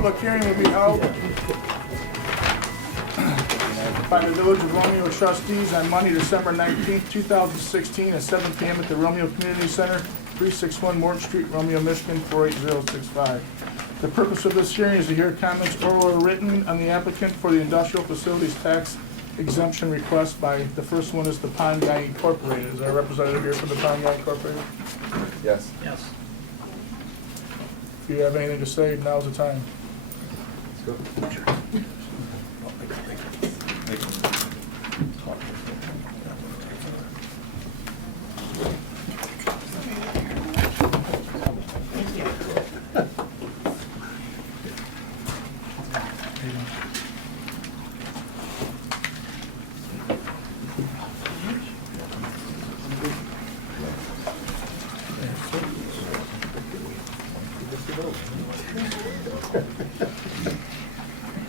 public hearing will be held by the Village of Romeo Trustees on Monday, December 19th, 2016 at 7 p.m. at the Romeo Community Center, 361 Mort Street, Romeo, Michigan, 48065. The purpose of this hearing is to hear comments oral or written on the applicant for the industrial facilities tax exemption request by, the first one is the Pond Guy Incorporated. Is there a representative here for the Pond Guy Incorporated? Yes. Yes. If you have anything to say, now's the time. Let's go. Sure.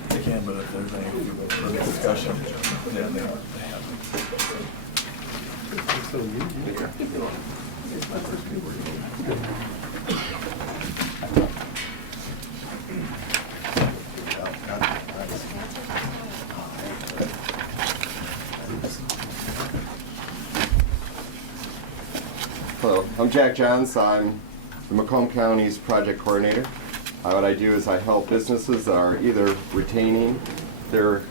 They can, but if there's any further discussion, yeah, they have. Hello, I'm Jack Johns. I'm the Macomb County's project coordinator. What I do is I help businesses that are either retaining their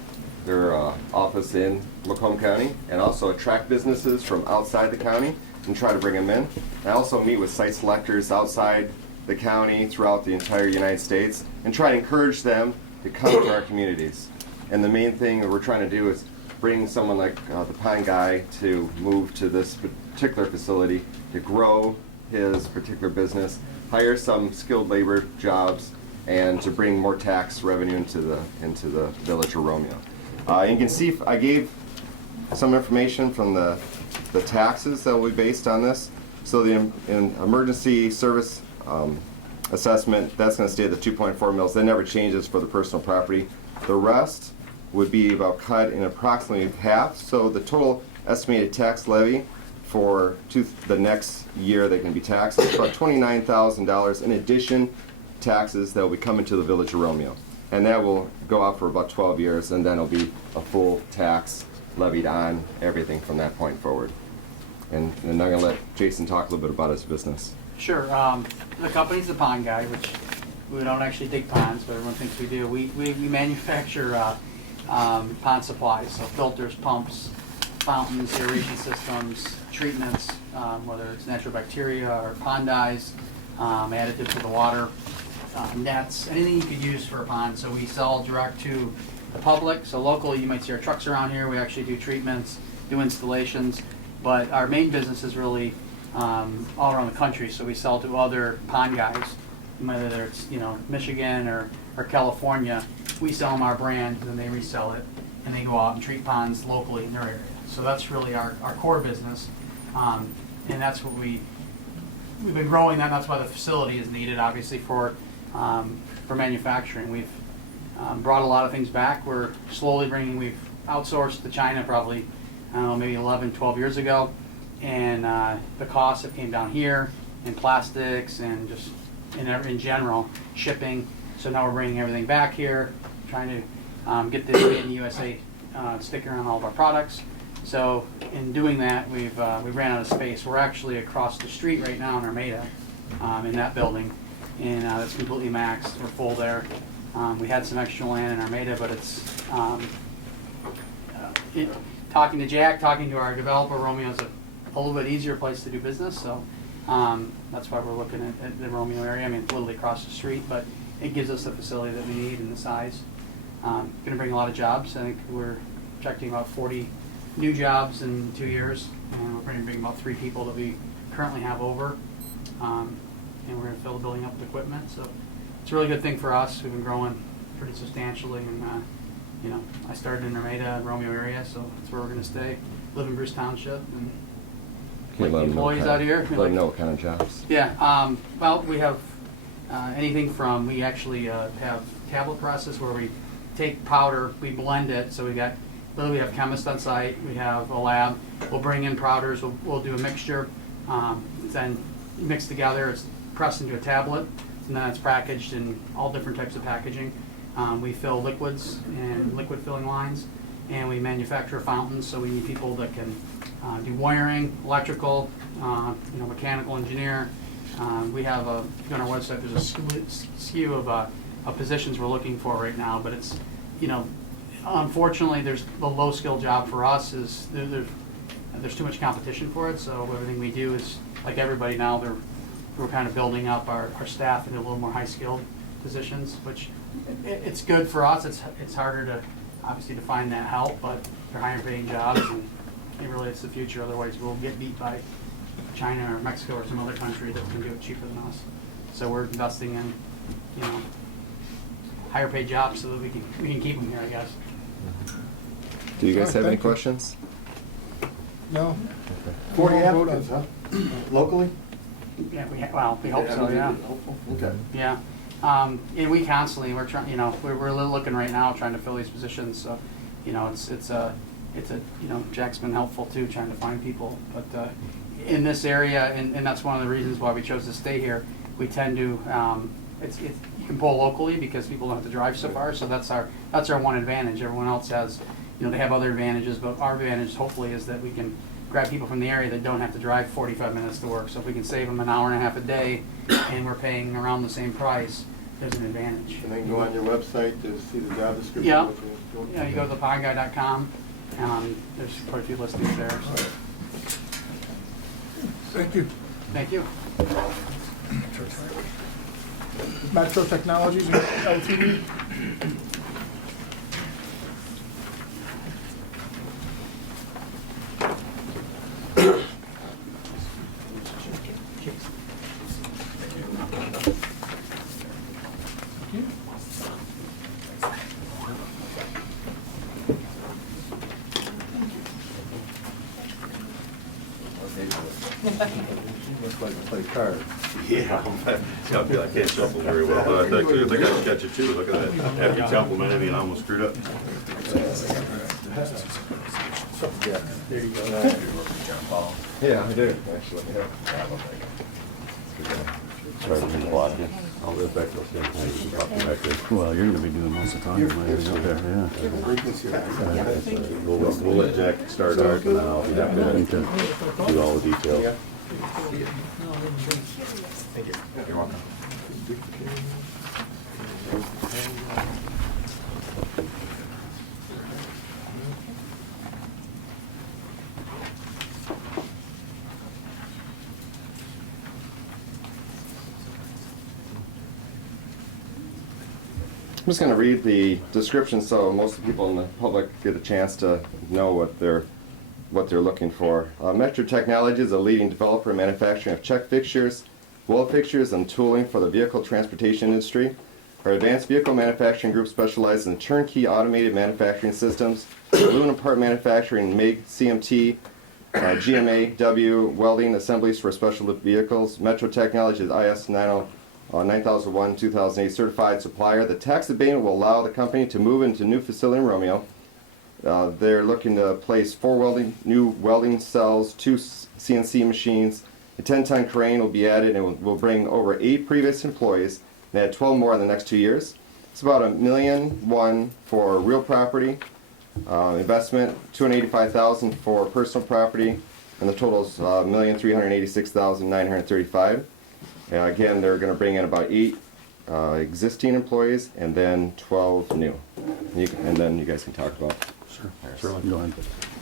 office in Macomb County and also attract businesses from outside the county and try to bring them in. I also meet with site selectors outside the county throughout the entire United States and try to encourage them to come to our communities. And the main thing that we're trying to do is bring someone like the Pine Guy to move to this particular facility to grow his particular business, hire some skilled labor jobs, and to bring more tax revenue into the village of Romeo. You can see I gave some information from the taxes that will be based on this. So the emergency service assessment, that's going to stay at the 2.4 mils. That never changes for the personal property. The rest would be about cut in approximately half. So the total estimated tax levy for the next year that can be taxed is about $29,000 in addition taxes that will be coming to the village of Romeo. And that will go out for about 12 years, and then it'll be a full tax levied on everything from that point forward. And I'm going to let Jason talk a little bit about his business. Sure. The company's the Pond Guy, which we don't actually dig ponds, but everyone thinks we do. We manufacture pond supplies, so filters, pumps, fountains, aeration systems, treatments, whether it's natural bacteria or pond dyes, additive to the water, nets, anything you could use for a pond. So we sell direct to the public. So locally, you might see our trucks around here. We actually do treatments, do installations, but our main business is really all around the country. So we sell to other pond guys, whether it's Michigan or California. We sell them our brand, and then they resell it, and they go out and treat ponds locally in their area. So that's really our core business, and that's what we've been growing that. And that's why the facility is needed, obviously, for manufacturing. We've brought a lot of things back. We're slowly we've outsourced to China probably, I don't know, maybe 11, 12 years ago, and the costs have came down here in plastics and just in general shipping. So now we're bringing everything back here, trying to get the Made in the USA sticker on all of our products. So in doing that, we ran out of space. We're actually across the street right now in Armada, in that building, and that's completely maxed. We're full there. We had some extra land in Armada, but it's talking to Jack, talking to our developer, Romeo's a little bit easier place to do business. So that's why we're looking at the Romeo area. I mean, it's literally across the street, but it gives us the facility that we need and the size. Going to bring a lot of jobs. I think we're projecting about 40 new jobs in 2 years, and we're going to bring about 3 people that we currently have over, and we're going to fill the building up with equipment. So it's a really good thing for us. We've been growing pretty substantially, and I started in Armada, Romeo area, so that's where we're going to stay. Live in Bruce Township, and like the employees out here. Let them know what kind of jobs. Yeah. Well, we have anything from, we actually have tablet process where we take powder, we blend it, so we have chemists on site, we have a lab, we'll bring in powders, we'll do a mixture, then mix together, it's pressed into a tablet, and then it's packaged in all different types of packaging. We fill liquids and liquid filling lines, and we manufacture fountains, so we need people that can do wiring, electrical, mechanical engineer. We have if you go on our website, there's a skew of positions we're looking for right now, but it's, unfortunately, there's the low skill job for us is there's too much competition for it, so everything we do is, like everybody now, we're kind of building up our staff into a little more high skilled positions, which it's good for us. It's harder to, obviously, to find that help, but they're higher paying jobs, and it's the future. Otherwise, we'll get beat by China or Mexico or some other country that can do it cheaper than us. So we're investing in, higher paid jobs so that we can keep them here, I guess. Do you guys have any Thank you. questions? No. 40 We'll vote on applicants, huh? Locally? Yeah, we hope so. Yeah. Okay. Yeah. And we constantly, we're trying, we're looking right now, trying to fill these positions. So, Jack's been helpful too, trying to find people. But in this area, and that's one of the reasons why we chose to stay here, we tend to, you can pull locally because people don't have to drive so far. So that's our one advantage. Everyone else has, they have other advantages, but our advantage hopefully is that we can grab people from the area that don't have to drive 45 minutes to work. So if we can save them an hour and a half a day and we're paying around the same price, there's an advantage. And then go on your website to see the job description? Yeah. What You go to thepondguy.com. There's quite a few listings there. So. Thank you. Thank you. Metro Technologies Ltd. Looks like to play cards. Yeah, I can't shuffle very well, but I think I can catch it too. Look at that. After you complimented me, I almost screwed up. Yeah. There you go. Yeah, I do, actually. Sorry, I didn't block you. I'll live back till 10 times. You can pop me back there. Well, you're gonna be doing most of the time. Yeah. We'll let Jack start out and then I'll be happy to do all the details. You're welcome. I'm just going to read the description so most of the people in the public get a chance to know what they're looking for. Metro Technology is a leading developer and manufacturer of check fixtures, wall fixtures, and tooling for the vehicle transportation industry. Our advanced vehicle manufacturing group specializes in turnkey automated manufacturing systems, aluminum part manufacturing, MIG, CMT, GMA, W, welding assemblies for special vehicles. Metro Technology is IS 9001 2008 certified supplier. The tax abatement will allow the company to move into a new facility in Romeo. They're looking to place 4 new welding cells, 2 CNC machines. A 10-ton crane will be added and will bring over 8 previous employees and add 12 more in the next 2 years. It's about $1.1 million for real property investment, $285,000 for personal property, and the total is $1,386,935. Again, they're going to bring in about 8 existing employees and then 12 new. And then you guys can talk about. Sure. Go ahead.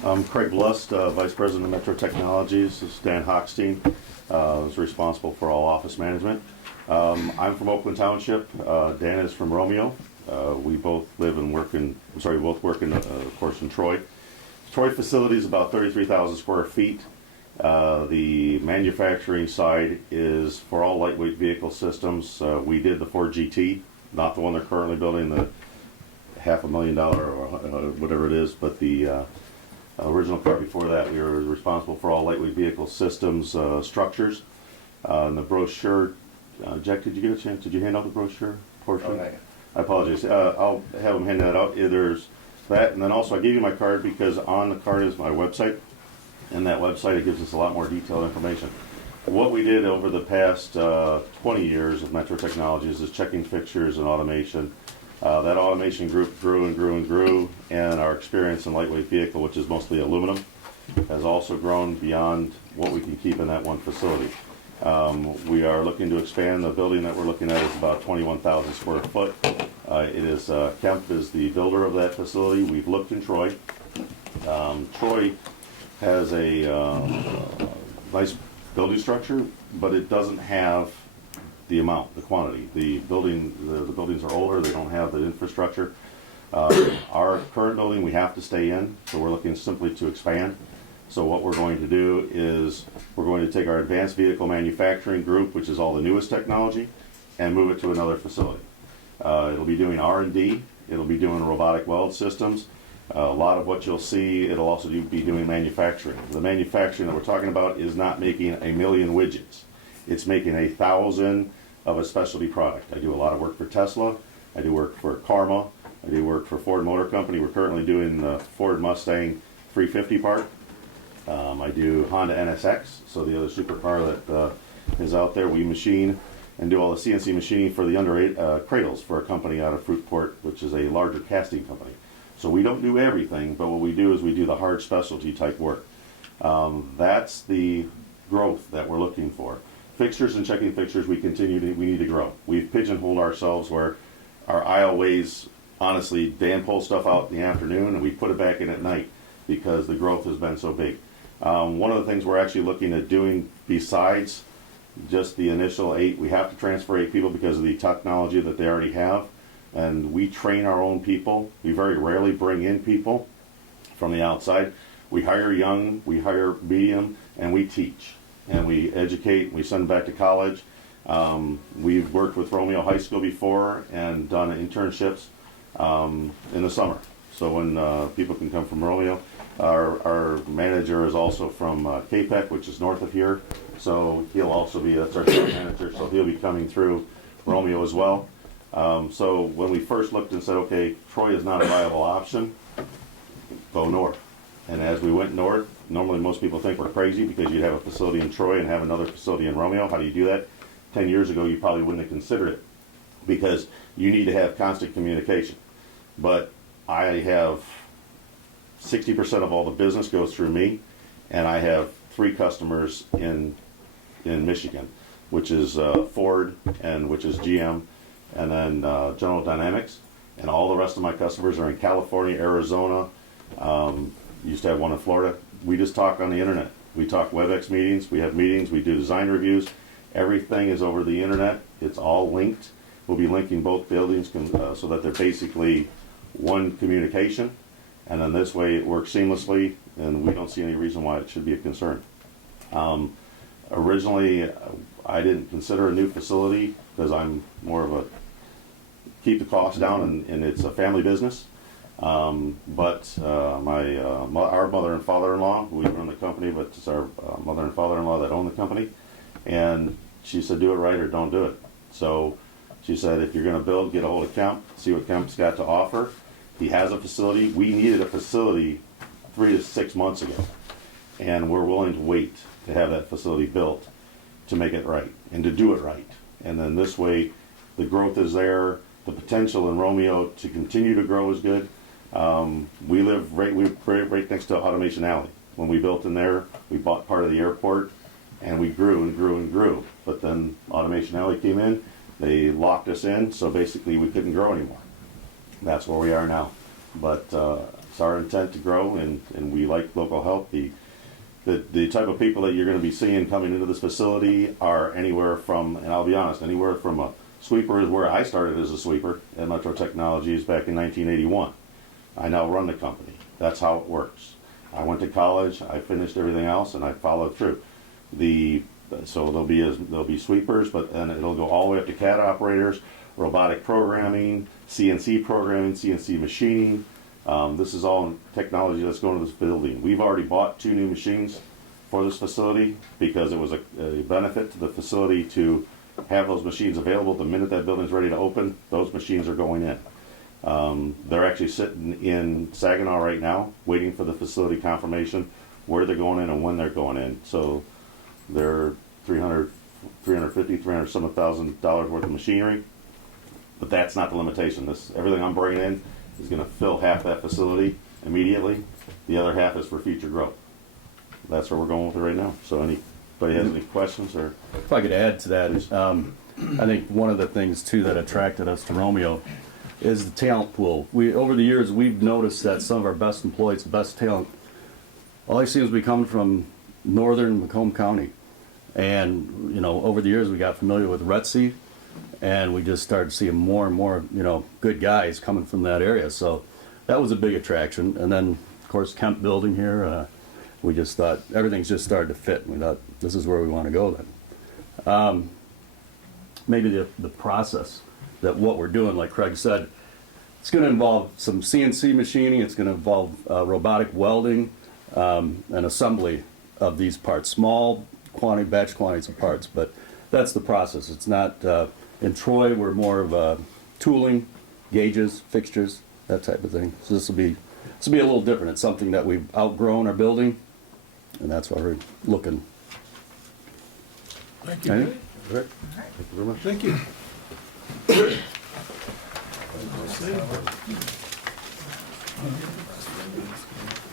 I'm Craig Lust, Vice President of Metro Technologies. This is Dan Hochstein, who's responsible for all office management. I'm from Oakland Township. Dan is from Romeo. We both live and work in, we both work in, of course, in Troy. Troy facility is about 33,000 square feet. The manufacturing side is for all lightweight vehicle systems. We did the Ford GT, not the one they're currently building, the $500,000 or whatever it is, but the original car before that, we were responsible for all lightweight vehicle systems, structures. And the brochure, Jack, did you get a chance? Did you hand out the brochure portion? Oh, yeah. I apologize. I'll have them hand that out. There's that, and then also I gave you my card because on the card is my website. And that website, it gives us a lot more detailed information. what we did over the past 20 years of Metro Technologies is checking fixtures and automation. That automation group grew and grew and grew, and our experience in lightweight vehicle, which is mostly aluminum, has also grown beyond what we can keep in that one facility. We are looking to expand. The building that we're looking at is about 21,000 square foot. It is Kemp is the builder of that facility. We've looked in Troy. Troy has a nice building structure, but it doesn't have the amount, the quantity. The buildings are older. They don't have the infrastructure. Our current building we have to stay in, so we're looking simply to expand. So what we're going to do is we're going to take our advanced vehicle manufacturing group, which is all the newest technology, and move it to another facility. It'll be doing R&D. It'll be doing robotic weld systems. A lot of what you'll see, it'll also be doing manufacturing. The manufacturing that we're talking about is not making 1,000,000 widgets. It's making 1,000 of a specialty product. I do a lot of work for Tesla. I do work for Karma. I do work for Ford Motor Company. We're currently doing the Ford Mustang 350 part. I do Honda NSX, so the other supercar that is out there. We machine and do all the CNC machining for the cradles for a company out of Fruitport, which is a larger casting company. So we don't do everything, but what we do is we do the hard specialty type work. That's the growth that we're looking for. Fixtures and checking fixtures, we need to grow. We've pigeonholed ourselves where our aisleways, honestly, Dan pulls stuff out in the afternoon and we put it back in at night because the growth has been so big. One of the things we're actually looking at doing besides just the initial 8, we have to transfer 8 people because of the technology that they already have. And we train our own people. We very rarely bring in people from the outside. We hire young, we hire medium, and we teach. And we educate, we send them back to college. We've worked with Romeo High School before and done internships in the summer. So when people can come from Romeo, our manager is also from KPEC, which is north of here. So he'll also be a certified manager, so he'll be coming through Romeo as well. So when we first looked and said, okay, Troy is not a viable option, go north. And as we went north, normally most people think we're crazy because you'd have a facility in Troy and have another facility in Romeo. How do you do that? 10 years ago, you probably wouldn't have considered it because you need to have constant communication. But I have 60% of all the business goes through me, and I have 3 customers in Michigan, which is Ford and which is GM, and then General Dynamics, and all the rest of my customers are in California, Arizona. Used to have one in Florida. We just talk on the internet. We talk WebEx meetings. We have meetings. We do design reviews. Everything is over the internet. It's all linked. We'll be linking both buildings so that they're basically one communication, and then this way it works seamlessly, and we don't see any reason why it should be a concern. Originally, I didn't consider a new facility because I'm more of a keep the costs down, and it's a family business. But our mother and father-in-law, we run the company, but it's our mother and father-in-law that own the company, and she said, do it right or don't do it. So she said, if you're going to build, get a hold of Kemp, see what Kemp's got to offer. He has a facility. We needed a facility 3 to 6 months ago, and we're willing to wait to have that facility built to make it right and to do it right. And then this way, the growth is there. The potential in Romeo to continue to grow is good. We live right next to Automation Alley. When we built in there, we bought part of the airport, and we grew and grew and grew. But then Automation Alley came in, they locked us in, so basically we couldn't grow anymore. That's where we are now. But it's our intent to grow, and we like local help. The type of people that you're going to be seeing coming into this facility are anywhere from, and I'll be honest, anywhere from a sweeper is where I started as a sweeper at Metro Technologies back in 1981. I now run the company. That's how it works. I went to college, I finished everything else, and I followed through. So there'll be sweepers, but then it'll go all the way up to CAD operators, robotic programming, CNC programming, CNC machining. This is all technology that's going to this building. We've already bought 2 new machines for this facility because it was a benefit to the facility to have those machines available. The minute that building's ready to open, those machines are going in. They're actually sitting in Saginaw right now, waiting for the facility confirmation where they're going in and when they're going in. So they're $300 some $1,000 worth of machinery. But that's not the limitation. Everything I'm bringing in is going to fill half that facility immediately. The other half is for future growth. That's where we're going with it right now. So anybody has any questions or? If I could add to that, I think one of the things too that attracted us to Romeo is the talent pool. Over the years, we've noticed that some of our best employees, the best talent, all seems to be coming from northern Macomb County. And, you know, over the years, we got familiar with Retzi, and we just started seeing more and more, you know, good guys coming from that area. So that was a big attraction. And then, of course, Kemp building here, we just thought everything's just started to fit. We thought this is where we want to go then. Maybe the process that what we're doing, like Craig said, it's going to involve some CNC machining. It's going to involve robotic welding and assembly of these parts, small quantity, batch quantities of parts. But that's the process. It's not in Troy. We're more of tooling, gauges, fixtures, that type of thing. So this will be a little different. It's something that we've outgrown our building, and that's why we're looking. Thank you. Anything? All right. Thank you very much. Thank you.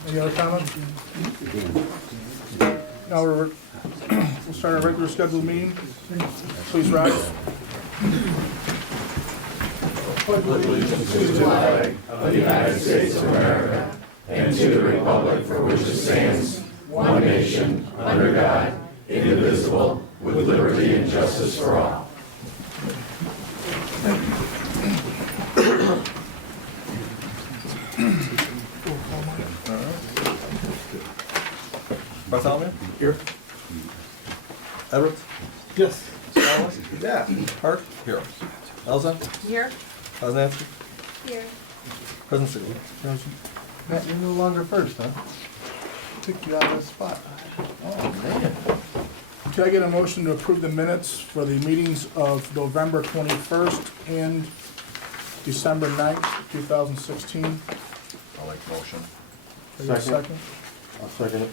Any other comments? Now we'll start our regular scheduled meeting. Please rise. Bartholomew? Here. Edwards? Yes. Scollins? Yeah. Hart? Here. Elza? Here. Poznanski? Here. Present City. Matt, you're no longer first, huh? Took you out of the spot. Oh, man. Can I get a motion to approve the minutes for the meetings of November 21st and December 9th, 2016? I'll make the motion. Can I get a Second. second? I'll second it.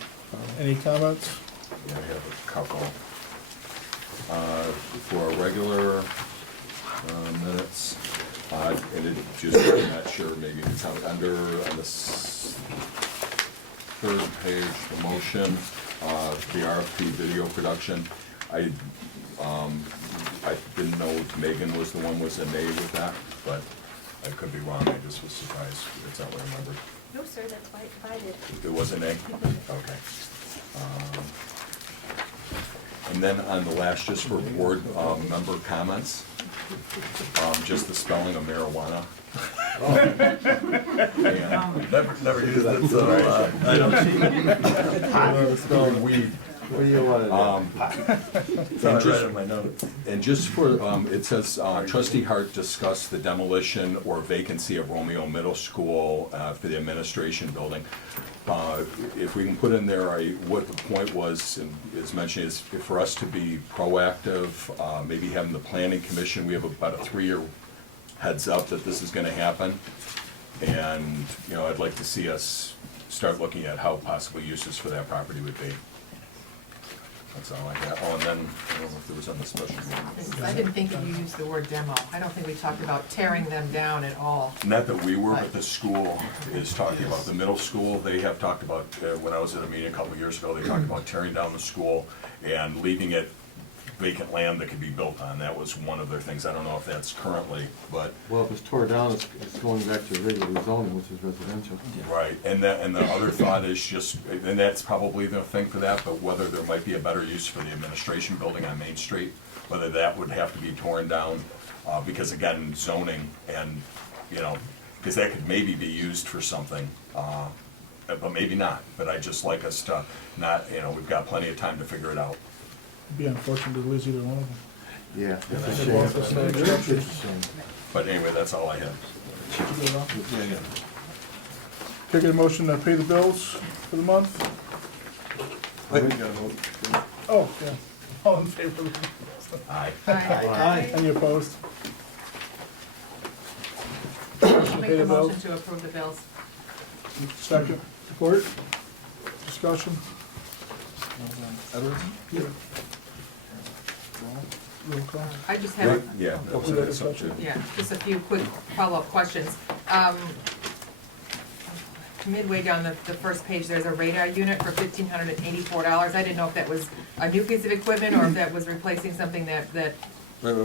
Any comments? Yeah, I have a couple. For our regular minutes, and it just, I'm not sure, maybe it's on the third page, the motion, the RFP video production. I didn't know if Megan was the one was a nay with that, but I could be wrong. I just was surprised. That's not what I remembered. No, sir, that's why I did. It was a nay? Okay. And then on the last, just for board member comments, just the spelling of marijuana. And Never used it, so, I don't spell weed. what do you want to do? And just, in my notes. and just for, it says, trustee Hart discussed the demolition or vacancy of Romeo Middle School for the administration building. If we can put in there what the point was, and is mentioned, is for us to be proactive, maybe having the planning commission, we have about a 3-year heads up that this is gonna happen. And, you know, I'd like to see us start looking at how possible uses for that property would be. That's all I got. Oh, and then, I don't know if there was on the special meeting. I didn't think that you used the word demo. I don't think we talked about tearing them down at all. Not that we were, but the school is talking about, the middle school, they have talked about, when I was at a meeting a couple of years ago, they talked about tearing down the school and leaving it vacant land that could be built on. That was one of their things. I don't know if that's currently, but, Well, if it's tore down, it's going back to regular zoning, which is residential. right. And the other thought is just, and that's probably the thing for that, but whether there might be a better use for the administration building on Main Street, whether that would have to be torn down, because again, zoning and, you know, because that could maybe be used for something, but maybe not. But I'd just like us to not, you know, we've got plenty of time to figure it out. It'd be unfortunate to lose either one of them. Yeah. It's a They're both the same shame. structure. It's a shame. But anyway, that's all I had. Can I get a motion to pay the bills for the month? Oh, yeah. All in favor of the bills? Aye. Aye. Any opposed? I'll make Pay the the bills. motion to approve the bills. Second. Support? Discussion? Edwards? roll call. I just have, Yeah, that's up to. yeah, just a few quick follow-up questions. Midway down the first page, there's a radar unit for $1,584. I didn't know if that was a new piece of equipment or if that was replacing something that Where?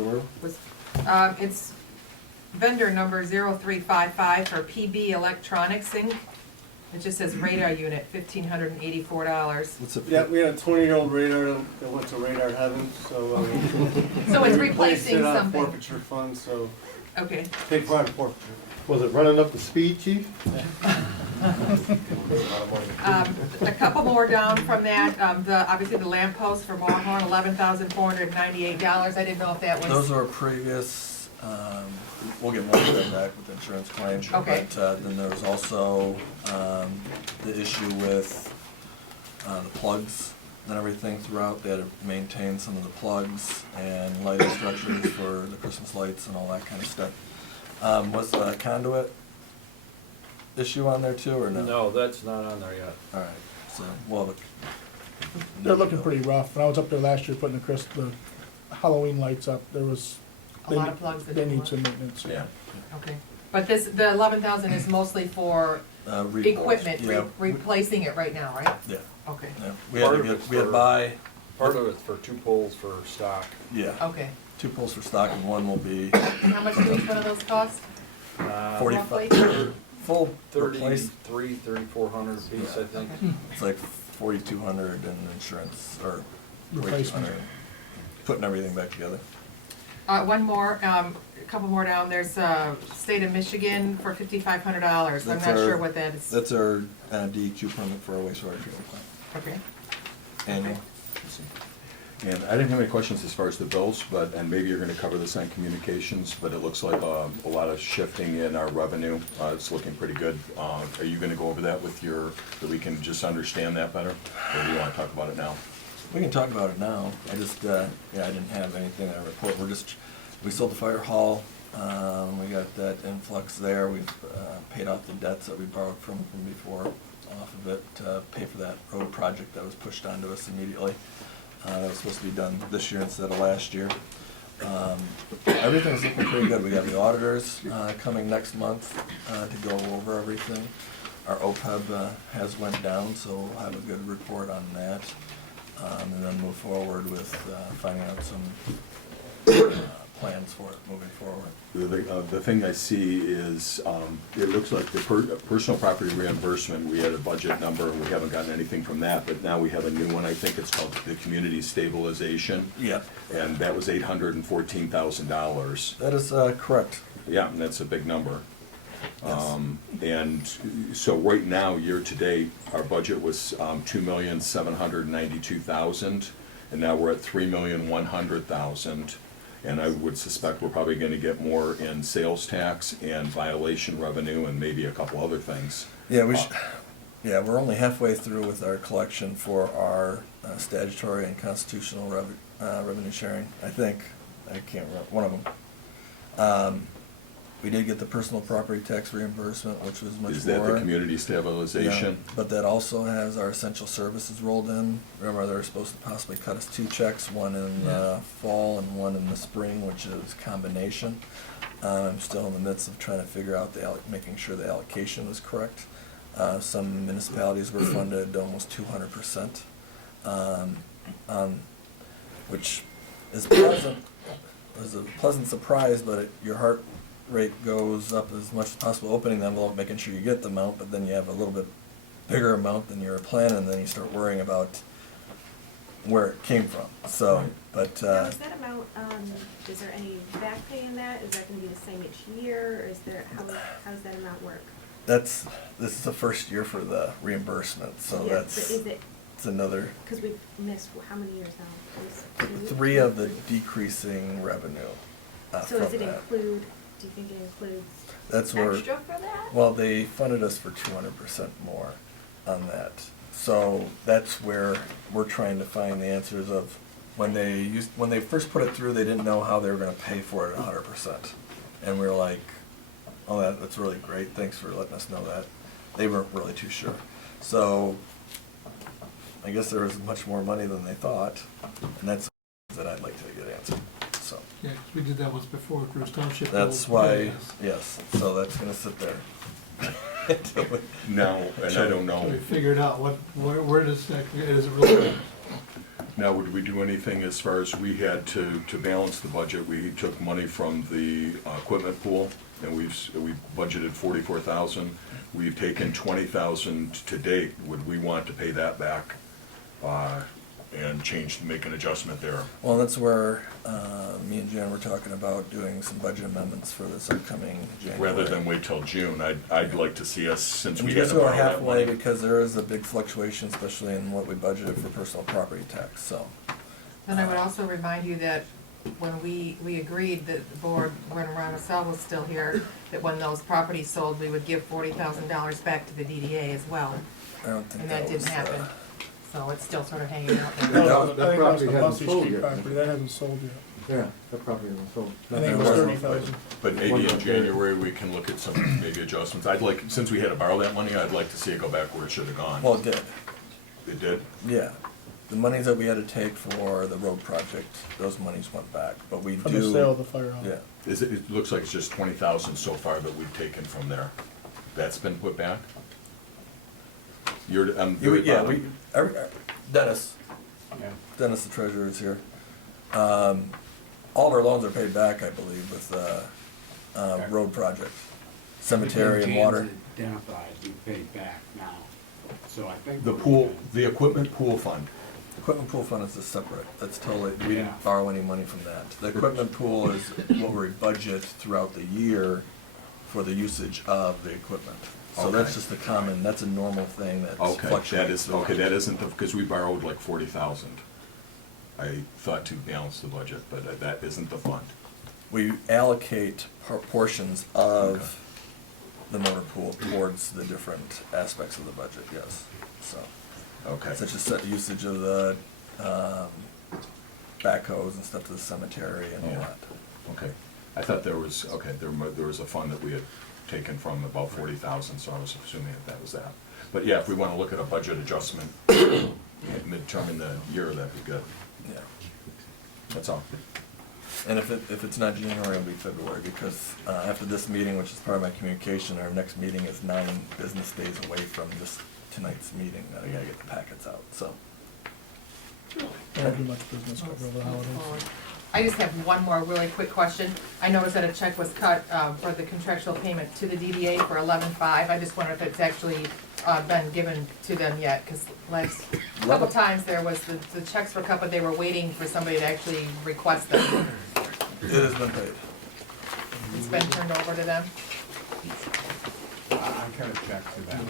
was, it's vendor number 0355 for PB Electronics Inc. It just says radar unit, $1,584. Yeah, we had a 20-year-old radar that went to radar heaven, so. So it's we replaced replacing it on something. forfeiture fund, so Okay. paid for out of forfeiture. Was it running up the speed, chief? A couple more down from that, obviously the lamp post for Longhorn, $11,498. I didn't know if that was. Those are previous, we'll get more of that back with the insurance claim. Okay. But then there was also the issue with the plugs and everything throughout. They had to maintain some of the plugs and lighting structures for the Christmas lights and all that kind of stuff. Was the conduit issue on there too, or no? No, that's not on there yet. All right, so we'll have They're looking pretty rough. When I was up there last year putting the Halloween lights up, there was. A lot of plugs that They didn't need work. some maintenance, yeah. Okay, but the 11,000 is mostly for equipment, Yeah, replacing it right now, right? yeah, Okay, yeah. We had to buy, Part of it's for 2 poles for stock. yeah, okay. 2 poles for stock and one will be And how much do each one of those cost? 45, full replace, 3,400 piece, I think. Okay. it's like 4,200 in insurance, or Replacement. 4,200, putting everything back together. One more, a couple more down, there's State of Michigan for $5,500. I'm That's not our- sure what that is. That's our DEQ permit for our wastewater treatment plant, Okay. annual. And I didn't have any questions as far as the bills, but, and maybe you're gonna cover this on communications, but it looks like a lot of shifting in our revenue. It's looking pretty good. Are you gonna go over that with your, that we can just understand that better? Or do you wanna talk about it now? We can talk about it now. I just, yeah, I didn't have anything in our report. We sold the fire hall. We got that influx there. We've paid off the debts that we borrowed from before off of it to pay for that road project that was pushed onto us immediately. That was supposed to be done this year instead of last year. Everything's looking pretty good. We got the auditors coming next month to go over everything. Our OPEB has went down, so we'll have a good report on that. And then move forward with finding out some plans for it moving forward. The thing I see is, it looks like the personal property reimbursement, we had a budget number, and we haven't gotten anything from that, but now we have a new one, I think it's called the community stabilization. Yeah, And that was $814,000. that is correct. Yeah, and that's a big number. Yes. And so right now, year-to-date, our budget was $2,792,000, and now we're at $3,100,000. And I would suspect we're probably gonna get more in sales tax and violation revenue and maybe a couple other things. Yeah, yeah, we're only halfway through with our collection for our statutory and constitutional revenue sharing, I think. I can't remember, one of them. We did get the personal property tax reimbursement, which was much more. Is that the community stabilization? Yeah, but that also has our essential services rolled in. Remember, they were supposed to possibly cut us 2 checks, one in the fall and one in the spring, which is combination. I'm still in the midst of trying to figure out making sure the allocation was correct. Some municipalities were funded almost 200%, which is pleasant. It was a pleasant surprise, but your heart rate goes up as much as possible, opening the envelope, making sure you get the amount, but then you have a little bit bigger amount than you were planning, and then you start worrying about where it came from. So, but Now, is that amount, is there any back pay in that? Is that gonna be the same each year, or is there, how does that amount work? this is the first year for the reimbursement, so Yeah, but is it, it's another because we've missed, how many years now? Is it 2? 3 of the decreasing revenue So from does it that. include, do you think it includes That's where, extra for that? well, they funded us for 200% more on that. So that's where we're trying to find the answers of, when they first put it through, they didn't know how they were gonna pay for it 100%. And we were like, oh, that's really great, thanks for letting us know that. They weren't really too sure. So I guess there was much more money than they thought, and that's that I'd like to get answered. Yeah, 'cause we did that once before, Bruce Township. That's why, yes, so that's gonna sit there. Until we- Now, and I don't So we know, figured out where does that, is it really? now, would we do anything as far as we had to balance the budget? We took money from the equipment pool, and we budgeted 44,000. We've taken 20,000 to date. Would we want to pay that back and make an adjustment there? Well, that's where me and Jen were talking about doing some budget amendments for this upcoming January. Rather than wait till June, I'd like to see us, since And we we had just to go borrow that halfway money. because there is a big fluctuation, especially in what we budgeted for personal property tax, so. Then I would also remind you that when we agreed that the board, when Ron Russell was still here, that when those properties sold, we would give $40,000 back to the DDA as well. I don't think And that that was, didn't happen. So it's still sort of hanging out there. No, That I think that was property the hasn't Bussey sold Street yet. property, that hasn't sold yet. Yeah, that property was sold. I think it was 30,000. But maybe in January, we can look at some, maybe adjustments. I'd like, since we had to borrow that money, I'd like to see it go back where it should have gone. well, it did, It did? yeah. The monies that we had to take for the road project, those monies went back, but we From the sale of the firehouse. Yeah, It looks like it's just 20,000 so far that we've taken from there. That's been put back? You're, yeah, Dennis, Dennis, the treasurer, is here. All of our loans are paid back, I believe, with road project, cemetery and water. Identified, we paid back now, so I think. the pool, the equipment pool fund. Equipment pool fund is a separate, that's totally, we Yeah. didn't borrow any money from that. The equipment pool is what we budget throughout the year for the usage of the equipment. So that's Okay. just the common, that's a normal thing that Okay, fluctuates. that isn't, because we borrowed like 40,000. I thought to balance the budget, but that isn't the fund. We allocate portions of the motor pool towards the different aspects of the budget, yes, so. Okay. Such as set usage of the backhoes and stuff to the cemetery and all Yeah. that. Okay. I thought there was, okay, there was a fund that we had taken from about 40,000, so I was assuming that was that. But yeah, if we want to look at a budget adjustment, midterm in the year, that'd be good. Yeah. That's all. And if it's not January, it'll be February, because after this meeting, which is part of my communication, our next meeting is 9 business days away from this tonight's meeting, that I gotta get the packets out, so. Don't do much business over the holidays. I just have one more really quick question. I noticed that a check was cut for the contractual payment to the DDA for 11/5. I just wonder if it's actually been given to them yet, because last couple times there was, the checks were cut, but they were waiting for somebody to actually request them. It has been paid. It's been turned over to them. I cut a check to them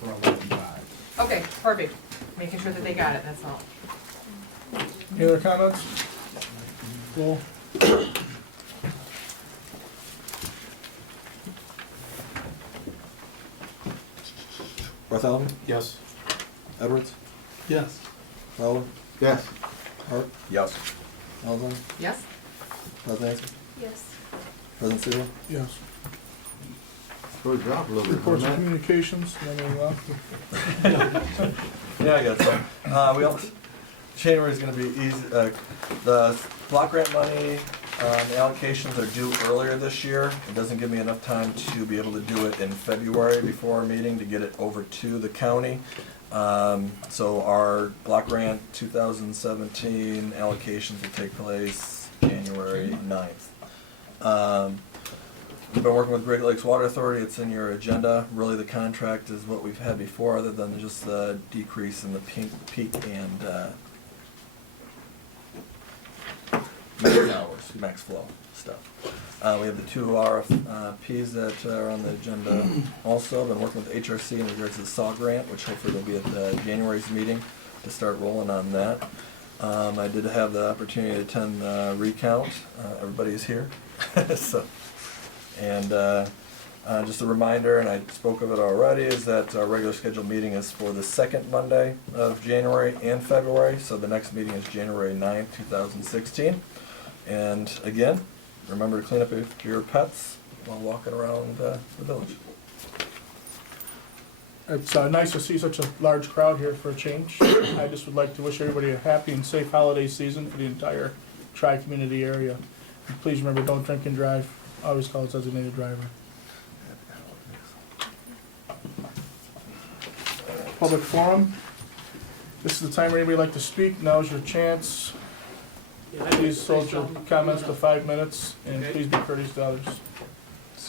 for 11/5. Okay, perfect. Making sure that they got it, that's all. Any other comments? Cool. Bartholomew? Yes. Edwards? Yes. Fowler? Yes. Hart? Yes. Malzahn? Yes? President Nancy? Yes. President Seaver? Yes. Good job, a little bit on Reports of that. communications, anything left? Yeah, I got some. We all, January is gonna be easy, the block grant money, the allocations are due earlier this year. It doesn't give me enough time to be able to do it in February before our meeting to get it over to the county. So our block grant 2017 allocations will take place January 9th. We've been working with Great Lakes Water Authority, it's in your agenda. Really, the contract is what we've had before, other than just the decrease in the peak and max hours, max flow stuff. We have the 2 RFPs that are on the agenda also. Been working with HRC in regards to the SAW grant, which hopefully will be at the January's meeting to start rolling on that. I did have the opportunity to attend the recount. Everybody's here. So. And just a reminder, and I spoke of it already, is that our regular scheduled meeting is for the second Monday of January and February. So the next meeting is January 9th, 2016. And again, remember to clean up your pets while walking around the village. It's nice to see such a large crowd here for a change. I just would like to wish everybody a happy and safe holiday season for the entire tri-community area. And please remember, don't drink and drive. Always call a designated driver. Public forum. This is the time where anybody would like to speak. Now's your chance. Please hold your comments to 5 minutes, and please be courteous to others.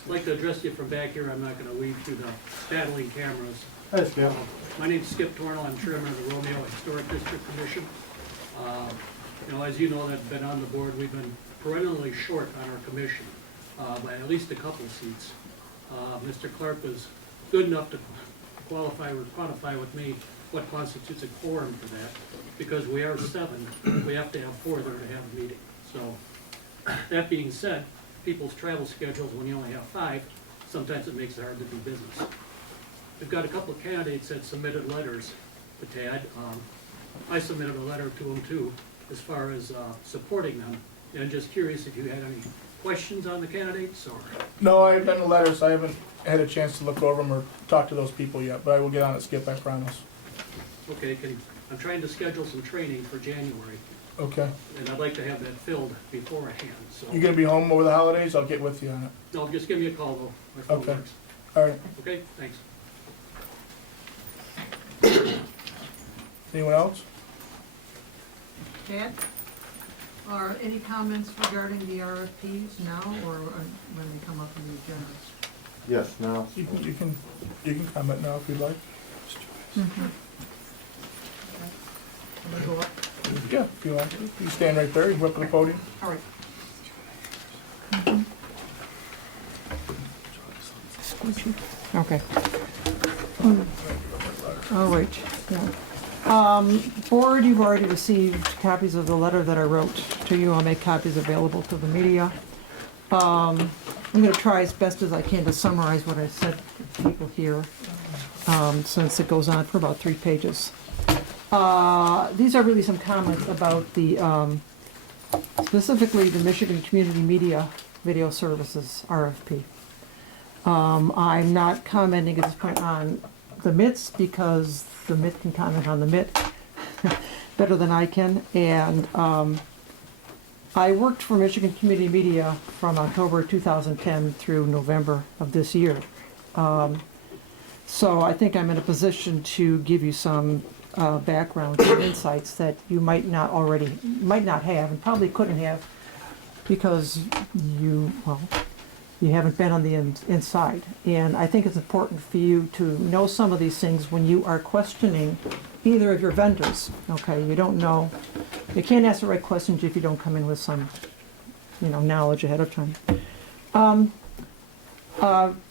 I'd like to address you from back here. I'm not going to lead through the battling cameras. Hi, Skip. My name's Skip Tornell. I'm chairman of the Romeo Historic District Commission. As you know, that have been on the board, we've been perennially short on our commission by at least a couple seats. Mr. Clark was good enough to quantify with me what constitutes a quorum for that. Because we are 7, we have to have 4 there to have a meeting. So, that being said, people's travel schedules, when you only have 5, sometimes it makes it hard to do business. We've got a couple of candidates that submitted letters to TAD. I submitted a letter to them too, as far as supporting them. And I'm just curious if you had any questions on the candidates, or? No, I've done the letters. I haven't had a chance to look over them or talk to those people yet, but I will get on it, Skip, I promise. Okay, I'm trying to schedule some training for January, Okay. and I'd like to have that filled beforehand, so. You gonna be home over the holidays? I'll get with you on it. No, just give me a call though. My phone Okay. works. All right. Okay, thanks. Anyone else? Chad, are any comments regarding the RFPs now or when they come up on the agenda? Yes, now. You can comment now if you'd like. Mm-hmm. I'm gonna go up. Yeah, if you want to. You stand right there. You go up to the podium. All right. Okay. All right, yeah. Board, you've already received copies of the letter that I wrote to you. I'll make copies available to the media. I'm gonna try as best as I can to summarize what I said to people here, since it goes on for about 3 pages. These are really some comments about the, specifically the Michigan Community Media Video Services RFP. I'm not commenting at this point on the MITs because the MIT can comment on the MIT better than I can. And I worked for Michigan Community Media from October 2010 through November of this year. So I think I'm in a position to give you some background and insights that you might not have and probably couldn't have because you haven't been on the inside. And I think it's important for you to know some of these things when you are questioning either of your vendors. Okay, you don't know, you can't ask the right questions if you don't come in with some, knowledge ahead of time.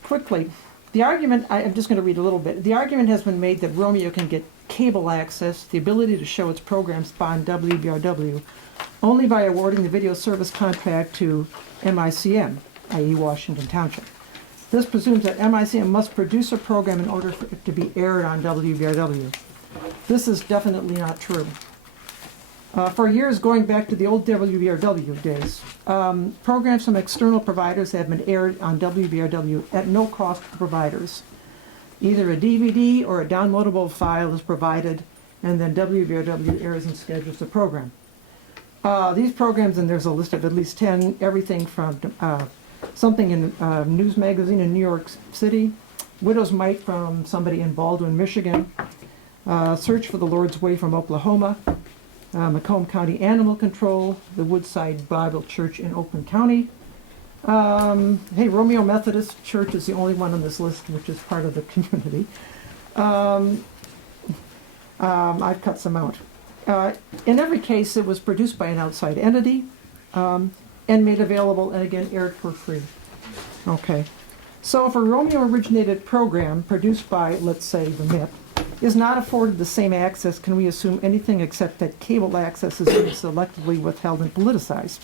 Quickly, the argument, I'm just going to read a little bit. The argument has been made that Romeo can get cable access, the ability to show its programs on WBRW, only by awarding the video service contract to MICM, i.e. Washington Township. This presumes that MICM must produce a program in order for it to be aired on WBRW. This is definitely not true. For years, going back to the old WBRW days, programs from external providers have been aired on WBRW at no cost to providers. Either a DVD or a downloadable file is provided, and then WBRW airs and schedules the program. These programs, and there's a list of at least 10, everything from something in a news magazine in New York City, Widow's Mite from somebody in Baldwin, Michigan, Search for the Lord's Way from Oklahoma, Macomb County Animal Control, the Woodside Bible Church in Oakland County. Hey, Romeo Methodist Church is the only one on this list which is part of the community. I've cut some out. In every case, it was produced by an outside entity and made available and again aired for free. Okay. So if a Romeo originated program produced by, let's say, the MIP, is not afforded the same access, can we assume anything except that cable access is being selectively withheld and politicized?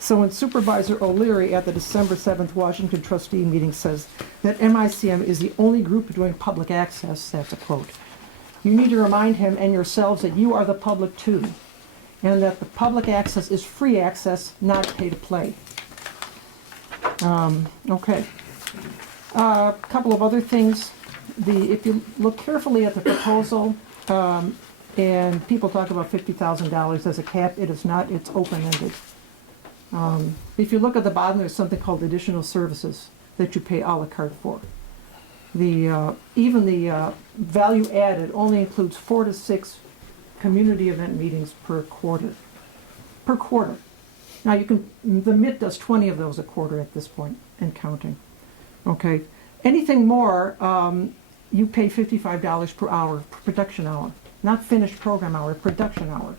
So when Supervisor O'Leary at the December 7th Washington trustee meeting says that MICM is the only group doing public access, that's a quote, you need to remind him and yourselves that you are the public too, and that the public access is free access, not pay to play. Okay. A couple of other things. If you look carefully at the proposal, and people talk about $50,000 as a cap, it is not, it's open-ended. If you look at the bottom, there's something called additional services that you pay a la carte for. Even the value added only includes 4 to 6 community event meetings per quarter. Per quarter. Now the MIT does 20 of those a quarter at this point and counting. Okay. Anything more, you pay $55 per hour, per production hour. Not finished program hour, production hour.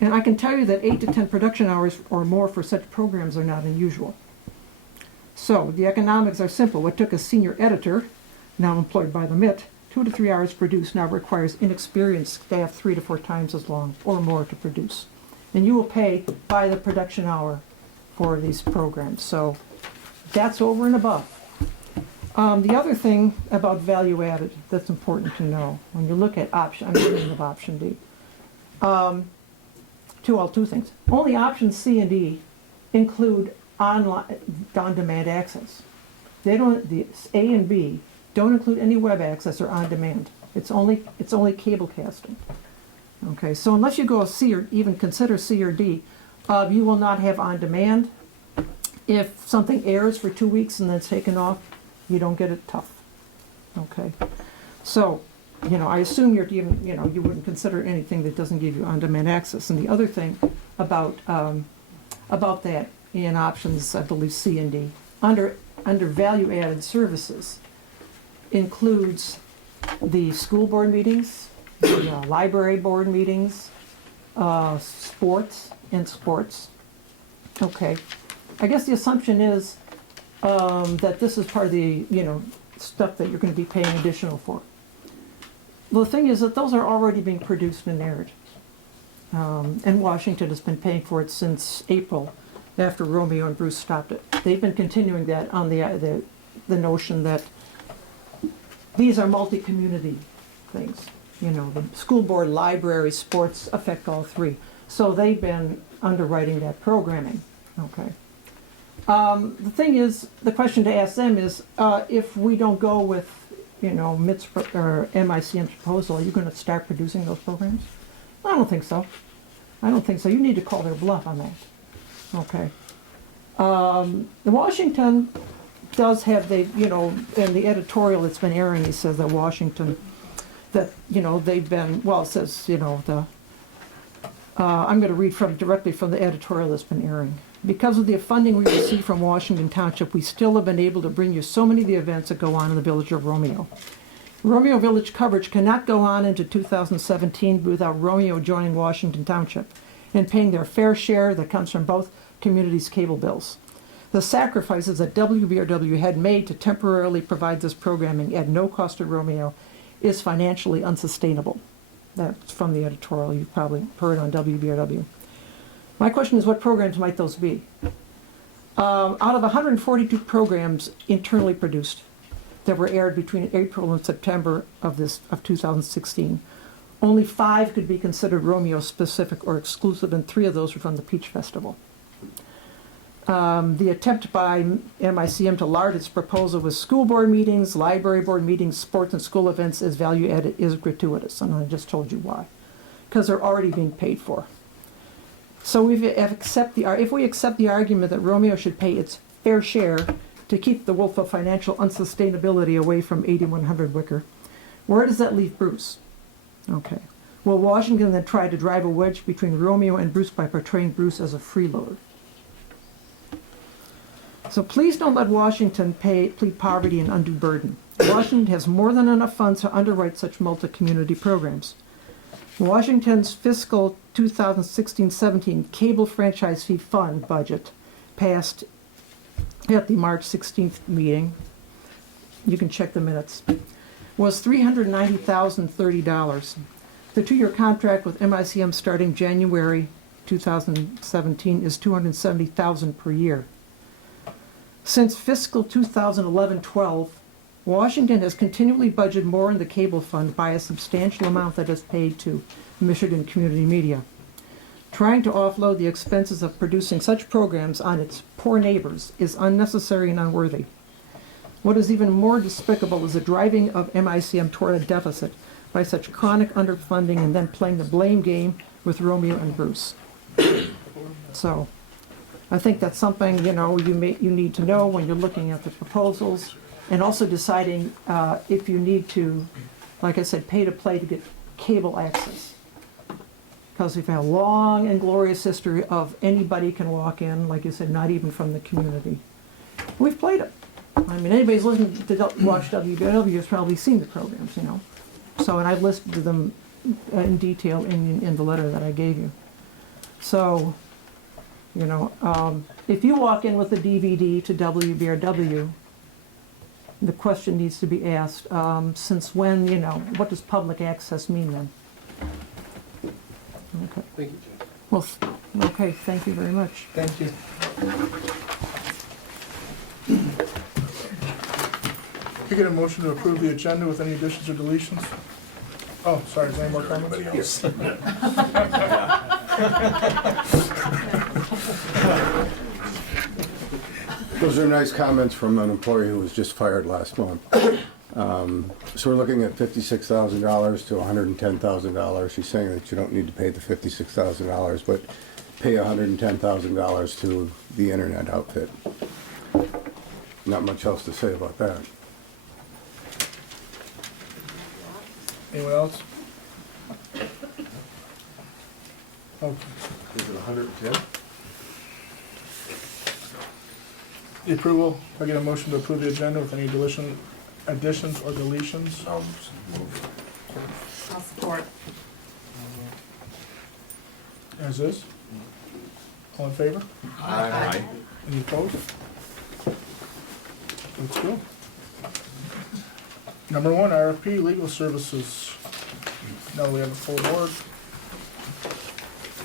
And I can tell you that 8 to 10 production hours or more for such programs are not unusual. So the economics are simple. What took a senior editor, now employed by the MIT, 2 to 3 hours to produce now requires inexperienced staff 3 to 4 times as long or more to produce. And you will pay by the production hour for these programs. So that's over and above. The other thing about value added that's important to know when you look at option, I'm thinking of option D. Two things. Only options C and D include on-demand access. They don't. The A and B don't include any web access or on-demand. It's only cable casting. Okay. So unless you go C or even consider C or D, you will not have on-demand. If something airs for 2 weeks and then it's taken off, you don't get it tough. Okay. So, I assume you wouldn't consider anything that doesn't give you on-demand access. And the other thing about that in options, I believe C and D, under value-added services, includes the school board meetings, the library board meetings, sports. Okay. I guess the assumption is that this is part of the stuff that you're going to be paying additional for. Well, the thing is that those are already being produced and aired. And Washington has been paying for it since April, after Romeo and Bruce stopped it. They've been continuing that on the notion that these are multi-community things. The school board, library, sports affect all three. So they've been underwriting that programming. Okay. The thing is, the question to ask them is, if we don't go with MIT's or MICM's proposal, are you going to start producing those programs? I don't think so. You need to call their bluff on that. Okay. The Washington does have in the editorial that's been airing, he says that Washington, that they've been, well, it says I'm going to read directly from the editorial that's been airing. Because of the funding we receive from Washington Township, we still have been able to bring you so many of the events that go on in the village of Romeo. Romeo Village coverage cannot go on into 2017 without Romeo joining Washington Township and paying their fair share that comes from both communities' cable bills. The sacrifices that WBRW had made to temporarily provide this programming at no cost to Romeo is financially unsustainable. That's from the editorial you've probably heard on WBRW. My question is, what programs might those be? Out of 142 programs internally produced that were aired between April and September of 2016, only 5 could be considered Romeo specific or exclusive, and 3 of those were from the Peach Festival. The attempt by MICM to lard its proposal with school board meetings, library board meetings, sports and school events as value added is gratuitous, and I just told you why. Because they're already being paid for. So if we accept the argument that Romeo should pay its fair share to keep the wolf of financial unsustainability away from 8100 Wicker, where does that leave Bruce? Okay. Will Washington then try to drive a wedge between Romeo and Bruce by portraying Bruce as a freeloader? So please don't let Washington plead poverty and undue burden. Washington has more than enough funds to underwrite such multi-community programs. Washington's fiscal 2016-17 cable franchise fee fund budget passed at the March 16th meeting, you can check the minutes, was $390,030. The 2-year contract with MICM starting January 2017 is $270,000 per year. Since fiscal 2011-12, Washington has continually budgeted more in the cable fund by a substantial amount that is paid to Michigan Community Media. Trying to offload the expenses of producing such programs on its poor neighbors is unnecessary and unworthy. What is even more despicable is the driving of MICM toward a deficit by such chronic underfunding and then playing the blame game with Romeo and Bruce. So, I think that's something, you know, you need to know when you're looking at the proposals, and also deciding if you need to, like I said, pay to play to get cable access. Because we've had a long and glorious history of anybody can walk in, like you said, not even from the community. We've played it. I mean, anybody's listened to watch WBW has probably seen the programs, you know. So, and I've listed them in detail in the letter that I gave you. So, you know, if you walk in with a DVD to WBRW, the question needs to be asked, since when, you know, what does public access mean then? Okay. Thank you, Jack. Well, okay, thank you very much. Thank you. Can I get a motion to approve the agenda with any additions or deletions? Oh, sorry, is there any more comments? Everybody else. Those are nice comments from an employee who was just fired last month. So we're looking at $56,000 to $110,000. She's saying that you don't need to pay the $56,000, but pay $110,000 to the internet outfit. Not much else to say about that. Anyone else? Okay. Is it 110? The approval, I get a motion to approve the agenda with any additions or deletions? I'll support. As is? All in favor? Aye. Any opposed? Let's go. Number one, RFP, legal services. Now we have a full board.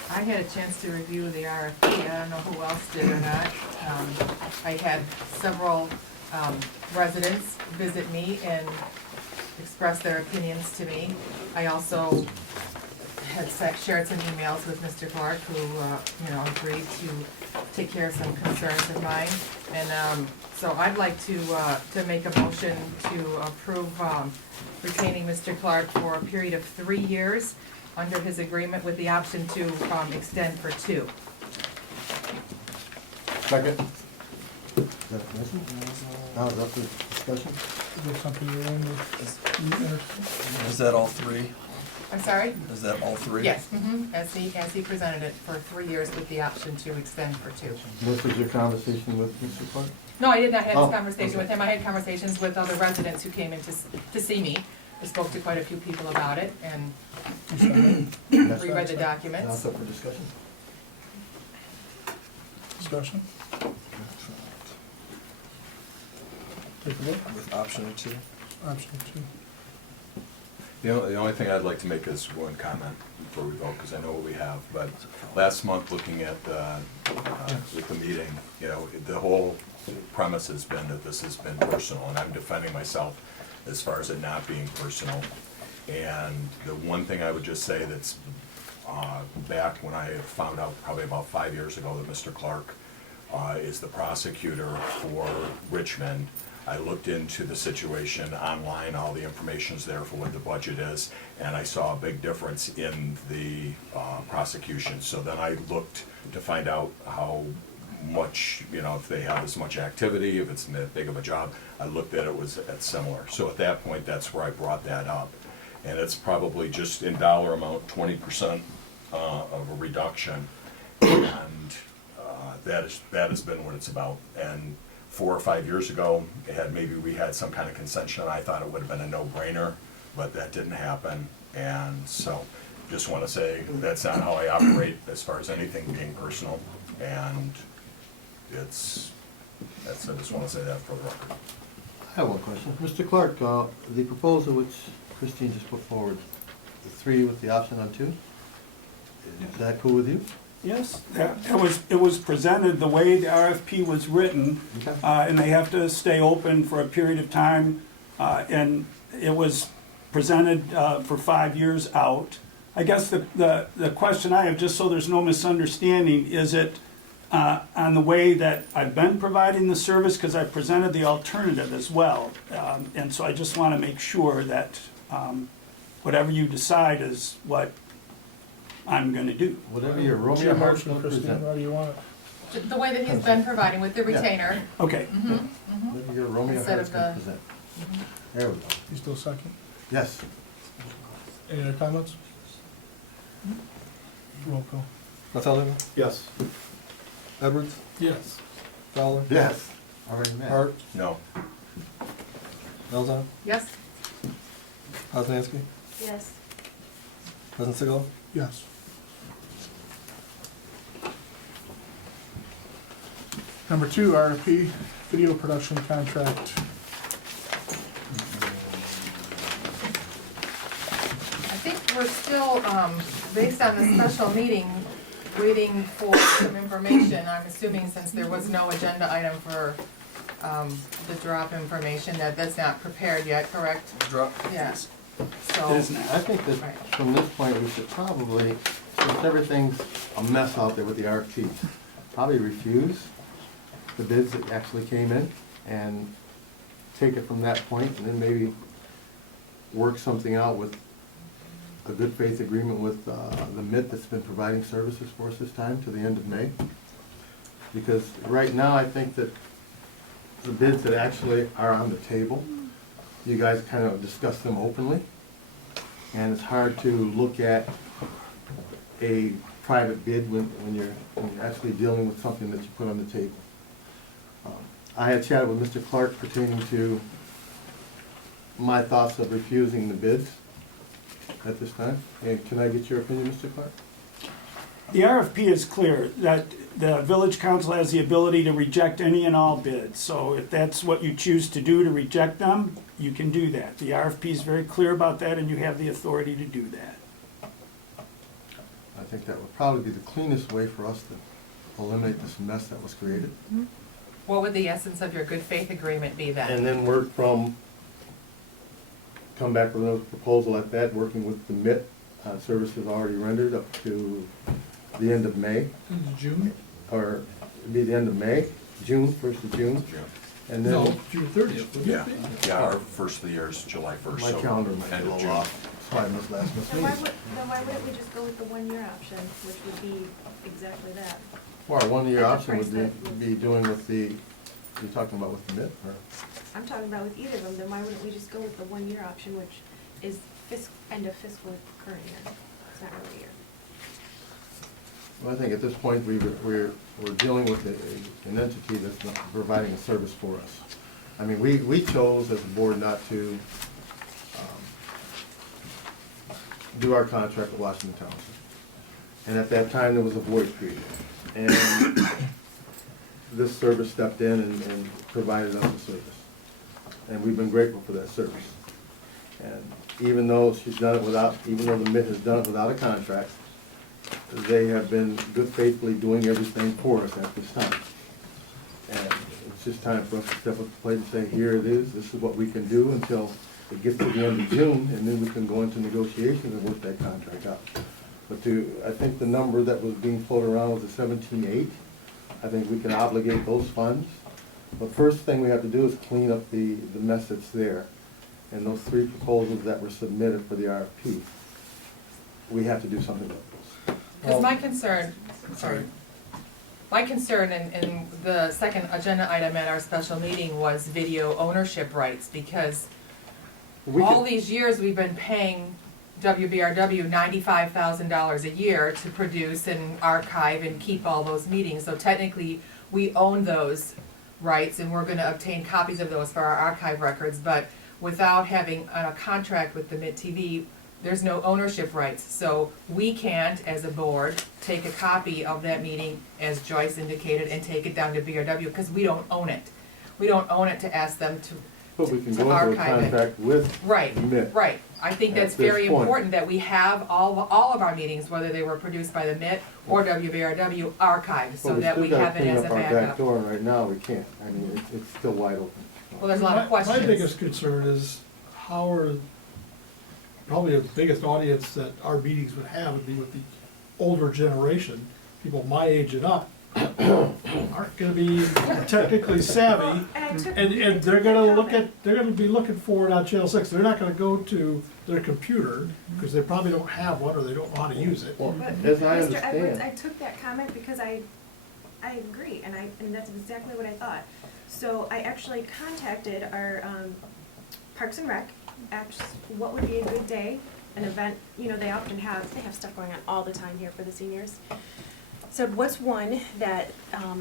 I had a chance to review the RFP. I don't know who else did or not. I had several residents visit me and express their opinions to me. I also had shared some emails with Mr. Clark, who you know, agreed to take care of some concerns of mine. And so I'd like to make a motion to approve retaining Mr. Clark for a period of 3 years under his agreement with the option to extend for 2. Second. Is that permission? Now is up for discussion? Is there something you're in with? Is that all 3? I'm sorry? Is that all 3? Yes, as he presented it, for 3 years with the option to extend for 2. This was your conversation with Mr. Clark? No, I did not have Oh, this conversation okay. with him. I had conversations with other residents who came in to see me. I spoke to quite a few people about it and reread the Now documents. it's up for discussion? Discussion? Take a look. With option 2? Option two. The only thing I'd like to make is one comment before we vote, because I know what we have, but last month, looking at with the meeting, you know, the whole premise has been that this has been personal, and I'm defending myself as far as it not being personal. And the one thing I would just say that's back when I found out probably about 5 years ago that Mr. Clark is the prosecutor for Richmond, I looked into the situation online, all the information's there for what the budget is, and I saw a big difference in the prosecution. So then I looked to find out how much, you know, if they have as much activity, if it's that big of a job. I looked at it was at similar. So at that point, that's where I brought that up. And it's probably just in dollar amount, 20% of a reduction. And that has been what it's about. And 4 or 5 years ago, maybe we had some kind of concession, and I thought it would have been a no-brainer, but that didn't happen. And so just want to say that's not how I operate as far as anything being personal. And I just want to say that for the record. I have one question. Mr. Clark, the proposal which Christine just put forward, the 3 with the option on 2, is that cool with you? Yes, it was presented the way the RFP was written, Okay. and they have to stay open for a period of time, and it was presented for 5 years out. I guess the question I have, just so there's no misunderstanding, is it on the way that I've been providing the service, because I presented the alternative as well, and so I just want to make sure that whatever you decide is what I'm going to do. Whatever your What's your Romeo heart's motion, going to Christine? present. How do you want it? the way that he's been providing with the retainer. Okay. Mhm. Maybe your Romeo Instead Hart's of gonna the- present. There we go. You still second? Yes. Any other comments? Roll call. Bartholomew? Yes. Edwards? Yes. Fowler? Yes. Already met. Hart? No. Elzon? Yes? Poznanski? Yes. President Sigel? Yes. Number 2, RFP, video production contract. I think we're still, based on the special meeting, waiting for some information. I'm assuming since there was no agenda item for, the drop information, that's not prepared yet, correct? Drop. Yes. It So, is not. I think that Right. from this point, we should probably, since everything's a mess out there with the RFPs, probably refuse the bids that actually came in and take it from that point, and then maybe work something out with a good faith agreement with the MIT that's been providing services for us this time to the end of May. Because right now, I think that the bids that actually are on the table, you guys kind of discuss them openly. And it's hard to look at a private bid when you're actually dealing with something that you put on the table. I had chatted with Mr. Clark pertaining to my thoughts of refusing the bids at this time. And can I get your opinion, Mr. Clark? The RFP is clear that the village council has the ability to reject any and all bids. So if that's what you choose to do, to reject them, you can do that. The RFP is very clear about that, and you have the authority to do that. I think that would probably be the cleanest way for us to eliminate this mess that was created. what would the essence of your good faith agreement be then? And then work from, come back with another proposal like that, working with the MIT services already rendered up to the end of May, June? or it'd be the end of May, June, 1st of June. And No, then June 30th, wouldn't Yeah, it be? yeah, our first of the year is July 1st. my so calendar might be a end of little June. off, that's why I missed last month's Then why meeting. wouldn't we just go with the 1-year option, which would be exactly that? Well, our one-year At the option would price be doing with the, you're talking about with the MIT, or? I'm talking about with either of them, then why wouldn't we just go with the 1-year option, which is end of fiscal current year? It's not really a year. Well, I think at this point, we're dealing with an entity that's not providing a service for us. I mean, we chose as a board not to do our contract with Washington Township. And at that time, there was a void created. And this service stepped in and provided us a service. And we've been grateful for that service. And even though she's done it without, even though the MIT has done it without a contract, they have been good faithfully doing everything for us at this time. And it's just time for us to step up to the plate and say, here it is, this is what we can do until it gets to the end of June, and then we can go into negotiations and work that contract out. But I think the number that was being floated around was the 17.8. I think we can obligate those funds. But first thing we have to do is clean up the mess that's there. And those 3 proposals that were submitted for the RFP, we have to do something with those. Because my concern, my concern in the second agenda item at our special meeting was video ownership rights, because all these years we've been paying WBRW $95,000 a year to produce and archive and keep all those meetings. So technically, we own those rights, and we're gonna obtain copies of those for our archive records, but without having a contract with the MIT-TV, there's no ownership rights. So we can't, as a board, take a copy of that meeting, as Joyce indicated, and take it down to BRW, because we don't own it. We don't own it to ask them But we can to go into a archive it. contract with Right, MIT. right. I think At that's this very point. important that we have all of our meetings, whether they were produced by the MIT or WBRW, archived, so that we have it as a But we still gotta clean up our back backup. door, and right now we can't. I mean, it's still wide open. Well, there's a lot of questions. My biggest concern is how are, probably the biggest audience that our meetings would have would be with the older generation, people my age and up, aren't gonna be technically savvy, and they're gonna be looking for it on Channel 6. They're not gonna go to their computer, because they probably don't have one, or they don't know how to use it. Well, But as I Mr. Edwards, understand, I took that comment because I I agree, and that's exactly what I thought. So I actually contacted our Parks and Rec, asked what would be a good day, an event, you know, they have stuff going on all the time here for the seniors. Said, what's one that,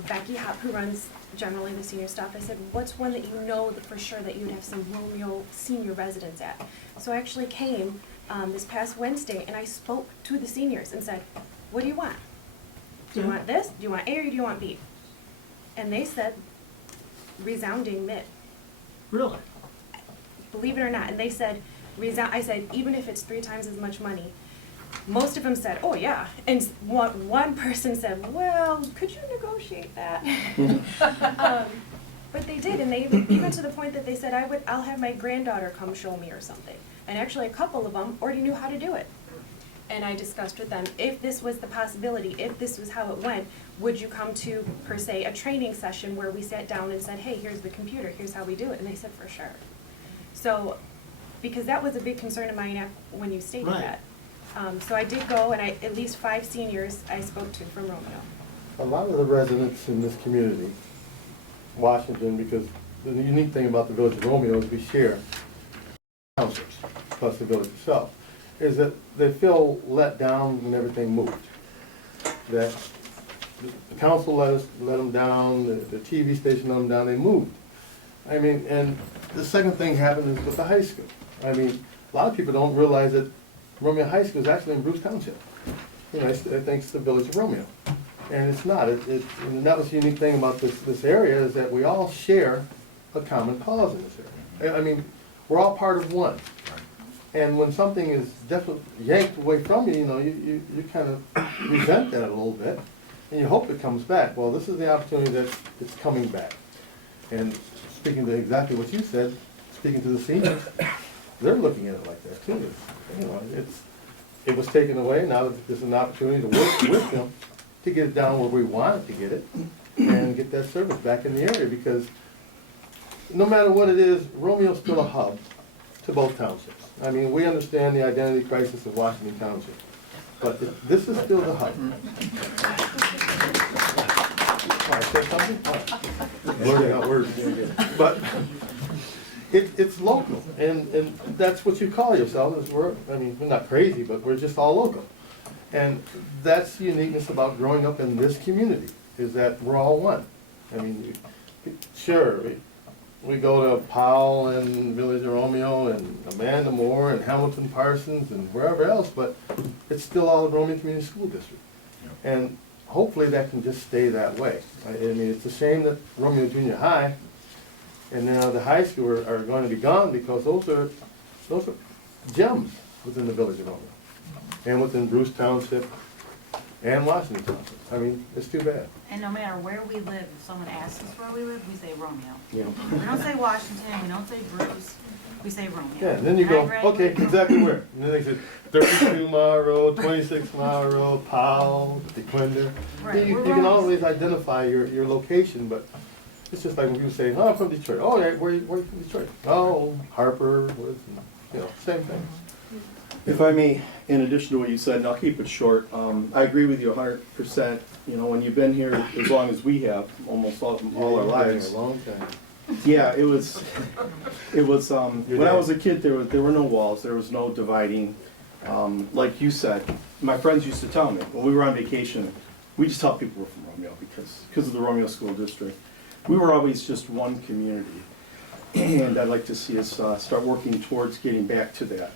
Becky Hop, who runs generally the senior stuff, I said, what's one that you know that for sure that you would have some Romeo senior residents at? So I actually came this past Wednesday and I spoke to the seniors and said, what do you want? Do you want this? Do you want A or do you want B? And they said, resounding mid. Really? Believe it or not. And they said, I said, even if it's 3 times as much money. Most of them said, oh yeah. And one person said, well, could you negotiate that? But they did, and they even to the point that they said, I'll have my granddaughter come show me or something. And actually a couple of them already knew how to do it. And I discussed with them, if this was the possibility, if this was how it went, would you come to, per se, a training session where we sat down and said, hey, here's the computer, here's how we do it. And they said, for sure. So, because that was a big concern of mine when you stated that. So I did go, and at least 5 seniors I spoke to from Romeo. A lot of the residents in this community, Washington, because the unique thing about the village of Romeo is we share townships, plus the village itself, is that they feel let down when everything moved. That the council let them down, the TV station let them down, they moved. I mean, and the second thing happened is with the high school. I mean, a lot of people don't realize that Romeo High School is actually in Bruce Township. You know, I think it's the village of Romeo. And it's not. And that was the unique thing about this area is that we all share a common cause in this area. I mean, we're all part of one. And when something is definitely yanked away from you, you know, you kind of resent that a little bit. And you hope it comes back. Well, this is the opportunity that it's coming back. And speaking to exactly what you said, speaking to the seniors, they're looking at it like that too. You know, it was taken away. Now there's an opportunity to work with them to get it down where we wanted to get it and get that service back in the area. Because no matter what it is, Romeo's still a hub to both townships. I mean, we understand the identity crisis of Washington Township, but this is still the hub. All right, say something? Learning out words. But it's local, and that's what you call yourselves. We're not crazy, but we're just all local. And that's the uniqueness about growing up in this community, is that we're all one. I mean, sure, we go to Powell and Village of Romeo and Amanda Moore and Hamilton Parsons and wherever else, but it's still all the Romeo Community School District. And hopefully that can just stay that way. I mean, it's a shame that Romeo Junior High and now the high school are going to be gone, because those are gems within the Village of Romeo and within Bruce Township and Washington Township. I mean, it's too bad. And no matter where we live, if someone asks us where we live, we say Romeo. Yeah. We don't say Washington, we don't say Bruce, we say Romeo. Yeah, and then you go, Right, okay, exactly where? And then they said 32 Mile Road, 26 Mile Road, Powell, DeQuinder. Right, You we're can Romeo. always identify your location, but it's just like when people say, oh, I'm from Detroit. Oh, yeah, where are you from Detroit? Oh, Harper, same thing. If I may, in addition to what you said, and I'll keep it short, I agree with you 100%. You know, when you've been here as long as we have, almost all our lives. A long time. Yeah, it was, when I was a kid, there were no walls, there was no dividing. Like you said, my friends used to tell me, when we were on vacation, we just tell people we're from Romeo because of the Romeo School District. We were always just one community. And I'd like to see us start working towards getting back to that.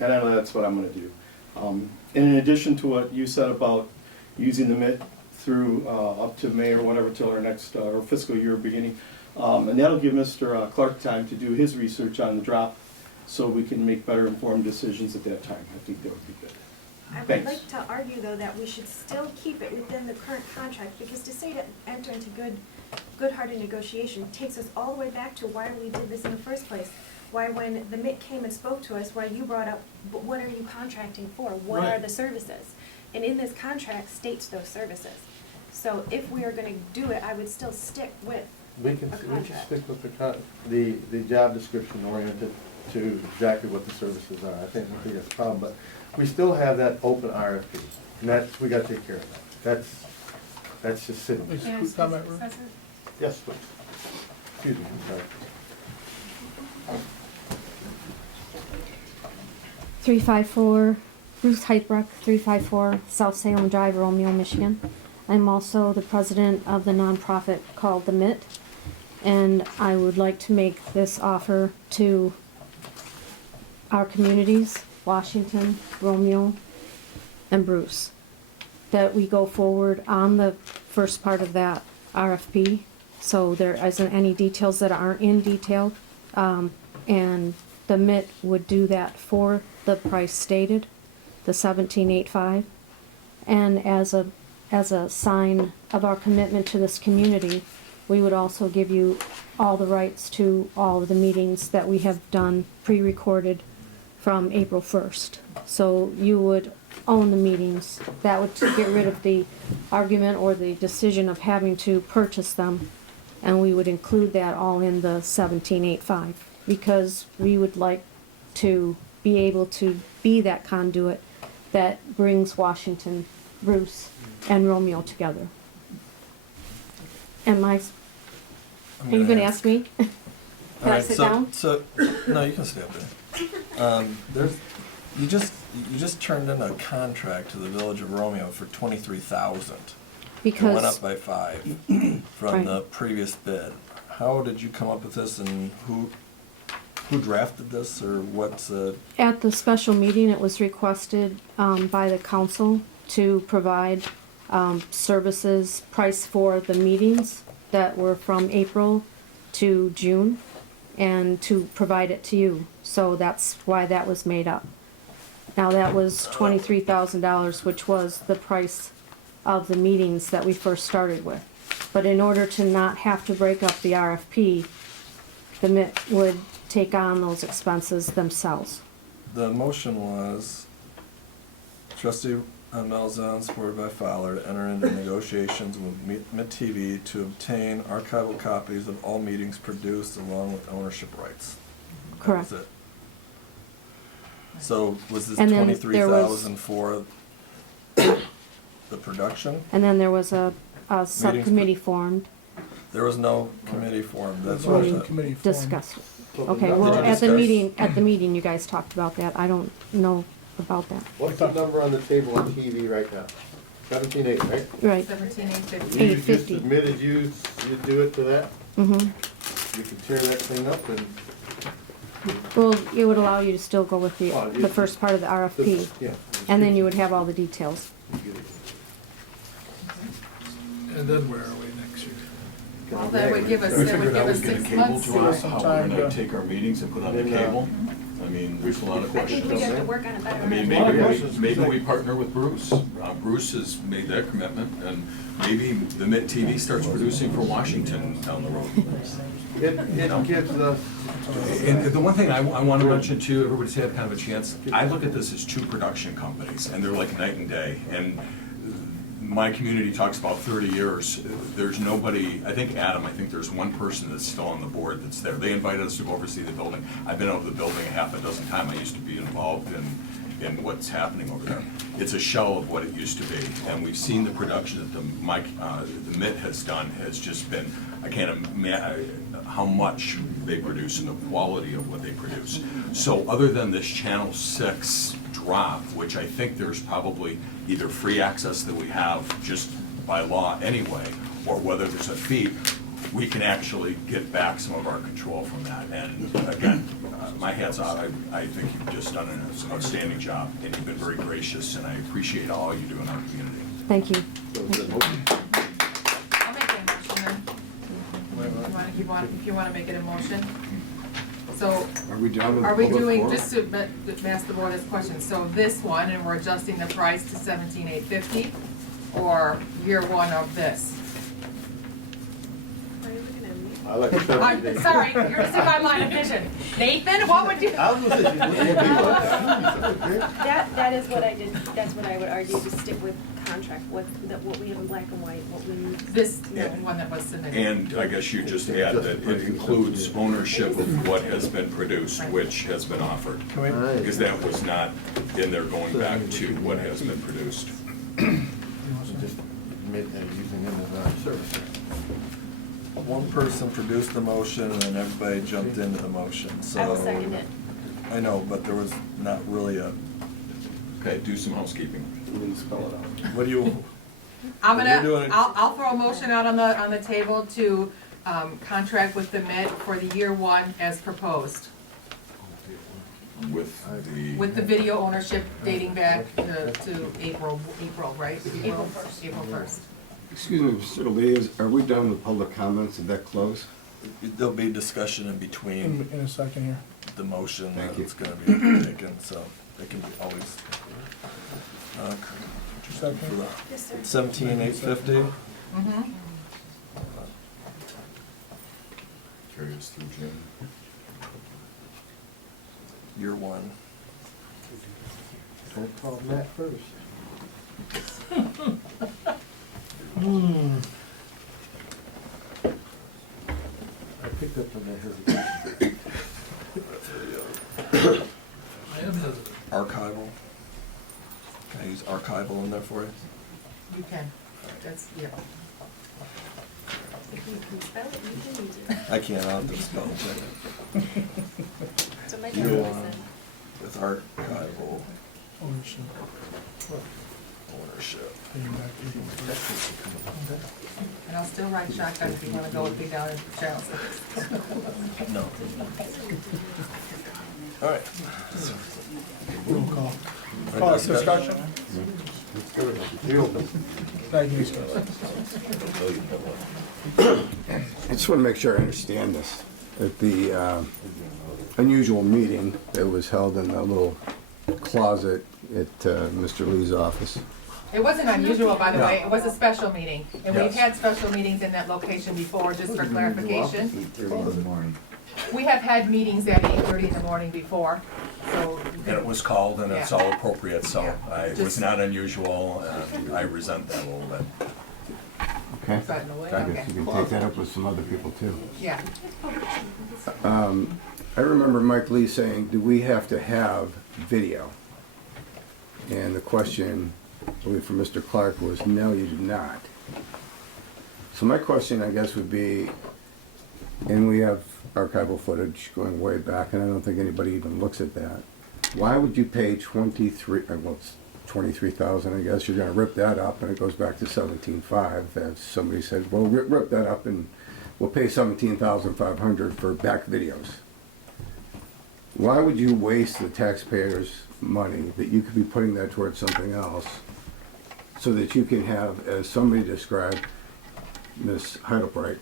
And I know that's what I'm going to do. And in addition to what you said about using the MIT through up to May or whatever till our next or fiscal year beginning, and that'll give Mr. Clark time to do his research on the drop, so we can make better informed decisions at that time. I think that would be good. I would Thanks. like to argue, though, that we should still keep it within the current contract, because to say to enter into good-hearted negotiation takes us all the way back to why we did this in the first place. Why, when the MIT came and spoke to us, why you brought up, but what are you contracting for? What are the services? And in this contract states those services. So if we are going to do it, I would still stick with We can a contract. stick with the job description oriented to exactly what the services are. I think that's the problem, but we still have that open RFP, and we got to take care of that. That's just sitting. Please, quick comment, Ru? Yes, please. Excuse me, I'm sorry. 354 Bruce Heitbrook, 354 South Salem Drive, Romeo, Michigan. I'm also the president of the nonprofit called The MIT, and I would like to make this offer to our communities, Washington, Romeo, and Bruce, that we go forward on the first part of that RFP, so there isn't any details that aren't in detail, and the MIT would do that for the price stated, the 1785, and as a sign of our commitment to this community, we would also give you all the rights to all of the meetings that we have done pre-recorded from April 1st. So you would own the meetings. That would get rid of the argument or the decision of having to purchase them, and we would include that all in the 1785, because we would like to be able to be that conduit that brings Washington, Bruce, and Romeo together. And are you gonna ask me? Can I sit down? So, no, you can stay up there. You just turned in a contract to the Village of Romeo for $23,000. It went up by 5 from Right. the previous bid. How did you come up with this, and who drafted this, or what's At the special meeting, it was requested by the council to provide services price for the meetings that were from April to June, and to provide it to you. So that's why that was made up. Now, that was $23,000, which was the price of the meetings that we first started with. But in order to not have to break up the RFP, the MIT would take on those expenses themselves. the motion was trustee Malzahn, supported by Fowler, to enter into negotiations with MIT-TV to obtain archival copies of all meetings produced along with ownership rights. Correct. That was it. So was this And then $23,000 for the production? And then there was a subcommittee formed. There was no committee formed, that's There what wasn't I committee formed. Discussed. So the Okay, number- well, Did you at the discuss- meeting, you guys talked about that. I don't know about that. What's the number on the table on TV right now? 17.8, right? Right. 17,850. You just 850. admitted you'd do it to that? Mm-hmm. You could tear that thing up and. Well, it would allow you to still go with the Oh, you- first part of the RFP, Yeah. and then you would have all the details. And then where are we next year? Well, that would give us, We that would figured give out us we get a 6 cable months. to us, Some how we're time gonna to- take our meetings and put on the And then, cable. I mean, there's a lot of I think questions. we'd have to work on it better. I mean, maybe we partner with Bruce. Bruce has made that commitment, and maybe the MIT TV starts producing for Washington down the road. It gives us. And the one thing I want to mention too, everybody's had kind of a chance, I look at this as two production companies, and they're like night and day. And my community talks about 30 years. There's nobody, I think there's one person that's still on the board that's there. They invited us to go oversee the building. I've been over the building a half a dozen times. I used to be involved in what's happening over there. It's a shell of what it used to be, and we've seen the production that the MIT has done has just been, I can't imagine how much they produce and the quality of what they produce. So other than this Channel 6 drop, which I think there's probably either free access that we have just by law anyway, or whether there's a fee, we can actually get back some of our control from that. And again, my hat's off. I think you've just done an outstanding job, and you've been very gracious, and I appreciate all you do in our community. Thank you. I'll make that motion then. If you want to make it a motion. So, Are we done with are we public doing, forum? just to ask the board this question, so this one, and we're adjusting the price to 17,850, or year one of this? Are you looking at me? I like the 17.8. I'm sorry, you're just in my line of vision. Nathan, what would you? I was gonna say, That is what I did, that's what I would argue, to stick with contract, what we have in black and white, what we need. This one that was submitted. And I guess you just add that it includes ownership of what has been produced, which has been offered. Because that was not in there going back to what has been produced. using him as our service. One person produced the motion and then everybody jumped into the motion, so. I will second it. I know, but there was not really a, Okay, do some housekeeping. Please spell it out. what do you, I'm What you're gonna, doing- I'll throw a motion out on the table to, contract with the MIT for the year one as proposed, with the video ownership dating back to April, right? April 1st. April 1st. Excuse me, Mr. Lee, are we done with public comments? Did that close? there'll be discussion in between In a second here. the motion Thank you. that's gonna be taken, so it can be always. Second. For the Yes, sir. 17,850. Mm-hmm. Carry us through June. Year one. Don't call Matt first. I picked up on that hesitation. Archival. Can I use archival in there for you? You can, that's, yeah. If you can spell it, you can use it. I can't, I'll have to spell check So my it. dad Year always one said. with archival Ownership. ownership. And I'll still ride shotgun if you wanna go with me down in Charleston. No. All right. Roll call. Call it discussion. Thank you, sir. I just want to make sure I understand this. At the unusual meeting that was held in the little closet at Mr. Lee's office, It wasn't unusual, by the way, it was a special meeting, and we've Yes. had special meetings in that location before, just for clarification. We have had meetings at 8:30 in the morning before, so. And it was called and it's Yeah. all appropriate, so it was Just- not unusual, and I resent that a little bit. okay? But in a way, I okay. guess you can take that up with some other people too. Yeah, I remember Mike Lee saying, do we have to have video? And the question, I believe from Mr. Clark, was no, you do not. So my question, I guess, would be, and we have archival footage going way back, and I don't think anybody even looks at that. Why would you pay 23, well, it's 23,000, I guess, you're gonna rip that up, and it goes back to 17.5, as somebody said, well, rip that up and we'll pay 17,500 for back videos. Why would you waste the taxpayers' money that you could be putting that towards something else so that you can have, as somebody described, Ms. Heidelbright,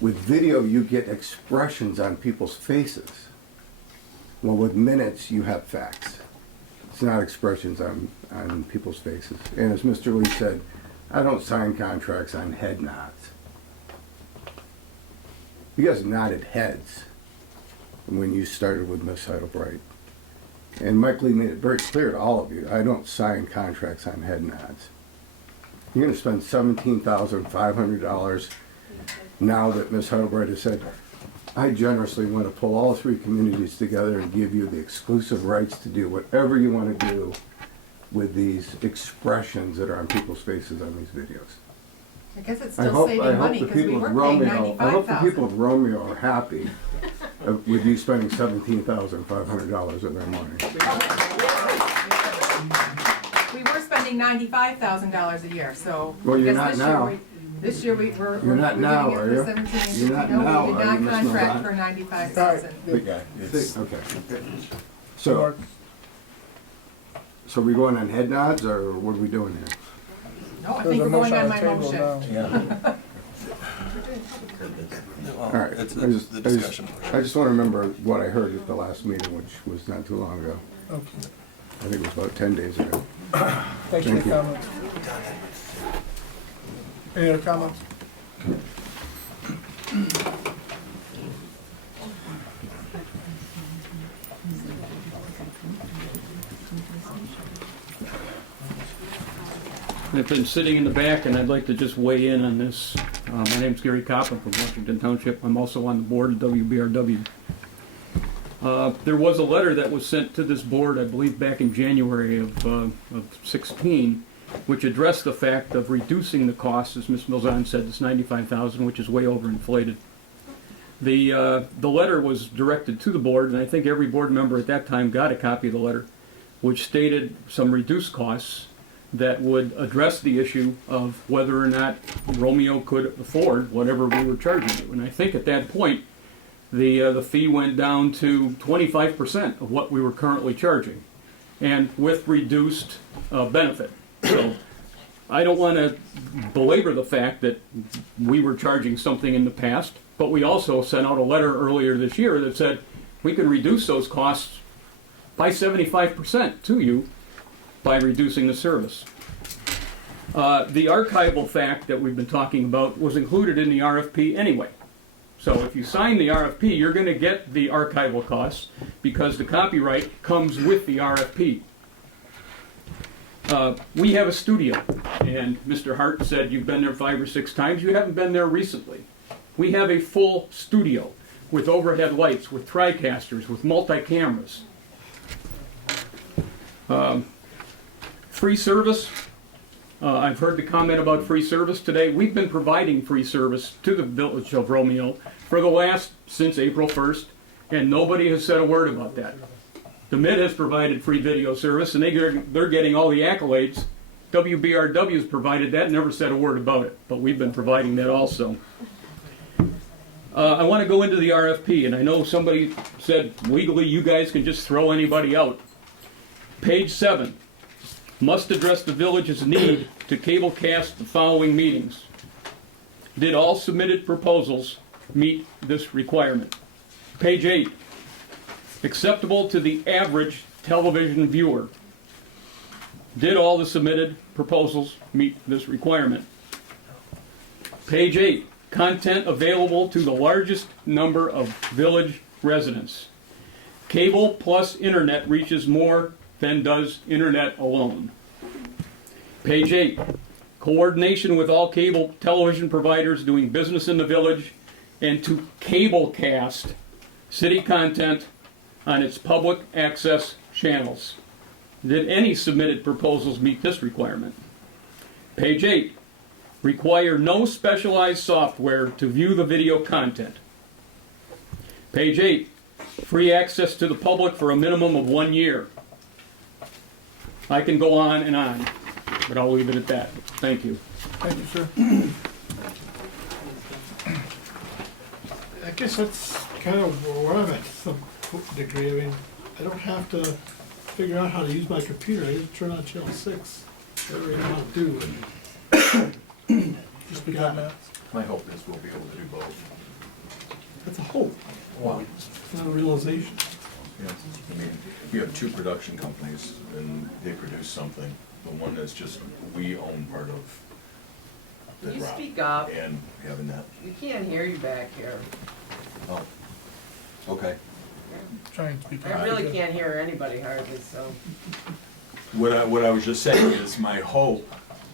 with video you get expressions on people's faces. Well, with minutes you have facts. It's not expressions on people's faces. And as Mr. Lee said, I don't sign contracts on head nods. You guys nodded heads when you started with Ms. Heidelbright. And Mike Lee made it very clear to all of you, I don't sign contracts on head nods. You're gonna spend $17,500 now that Ms. Heidelbright has said, I generously want to pull all three communities together and give you the exclusive rights to do whatever you want to do with these expressions that are on people's faces on these videos. I guess it's I still hope saving money, the because we people were of paying Romeo, I hope the people 95,000. of Romeo are happy with you spending $17,500 of their money. We were spending $95,000 a year, so. Well, you're I not guess now. This year we're You're not now, giving are it you? for 17. You're not No, now, we are did you, not Ms. contract Novak? for 95,000. Big guy. It's- Okay. So are we going on head nods, or what are we doing here? No, I There's think a we're going on motion my the table motion. now. All right, It's I just, the I just, discussion. I just want to remember what I heard at the last meeting, which was not too long ago. Okay. I think it was about 10 days ago. Thanks for Thank your you. comments. Any other comments? I've been sitting in the back, and I'd like to just weigh in on this. My name's Gary Coppin from Washington Township. I'm also on the board of WBRW. There was a letter that was sent to this board, I believe, back in January of 16, which addressed the fact of reducing the cost, as Ms. Milzahn said, it's $95,000, which is way overinflated. The letter was directed to the board, and I think every board member at that time got a copy of the letter, which stated some reduced costs that would address the issue of whether or not Romeo could afford whatever we were charging you. And I think at that point, the fee went down to 25% of what we were currently charging, and with reduced benefit. So I don't want to belabor the fact that we were charging something in the past, but we also sent out a letter earlier this year that said we can reduce those costs by 75% to you by reducing the service. The archival fact that we've been talking about was included in the RFP anyway. So if you sign the RFP, you're going to get the archival costs because the copyright comes with the RFP. We have a studio, and Mr. Hart said you've been there 5 or 6 times. You haven't been there recently. We have a full studio with overhead lights, with TriCasters, with multi-cameras. Free service. I've heard the comment about free service today. We've been providing free service to the Village of Romeo since April 1st, and nobody has said a word about that. The MIT has provided free video service, and they're getting all the accolades. WBRW has provided that, never said a word about it, but we've been providing that also. I want to go into the RFP, and I know somebody said legally you guys can just throw anybody out. Page 7. Must address the village's need to cablecast the following meetings. Did all submitted proposals meet this requirement? Page 8. Acceptable to the average television viewer. Did all the submitted proposals meet this requirement? Page 8. Content available to the largest number of village residents. Cable plus internet reaches more than does internet alone. Page 8. Coordination with all cable television providers doing business in the village and to cablecast city content on its public access channels. Did any submitted proposals meet this requirement? Page 8. Require no specialized software to view the video content. Page 8. Free access to the public for a minimum of 1 year. I can go on and on, but I'll leave it at that. Thank you. Thank you, sir. I guess that's kind of where I'm at to some degree. I mean, I don't have to figure out how to use my computer. I just turn on channel 6, whatever I want to do. Just got it. My hope is we'll be able to do both. That's a hope. Wow. It's not a realization. Yeah. I mean, we have 2 production companies, and they produce something. The one that's just, we own part of the Can you drop. speak up? And having that. We can't hear you back here. Oh, okay. Try and speak I really can't hear anybody hardly, so. What I was just saying is my hope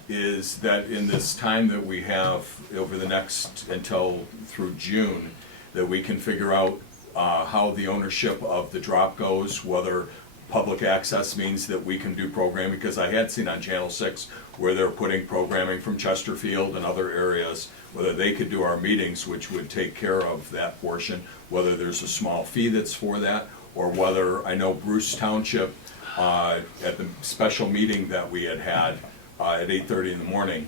is that in this time that we have over the next, until through June, that we can figure out how the ownership of the drop goes, whether public access means that we can do programming, because I had seen on Channel 6 where they're putting programming from Chesterfield and other areas, whether they could do our meetings, which would take care of that portion, whether there's a small fee that's for that, or whether, I know Bruce Township, at the special meeting that we had at 8:30 in the morning,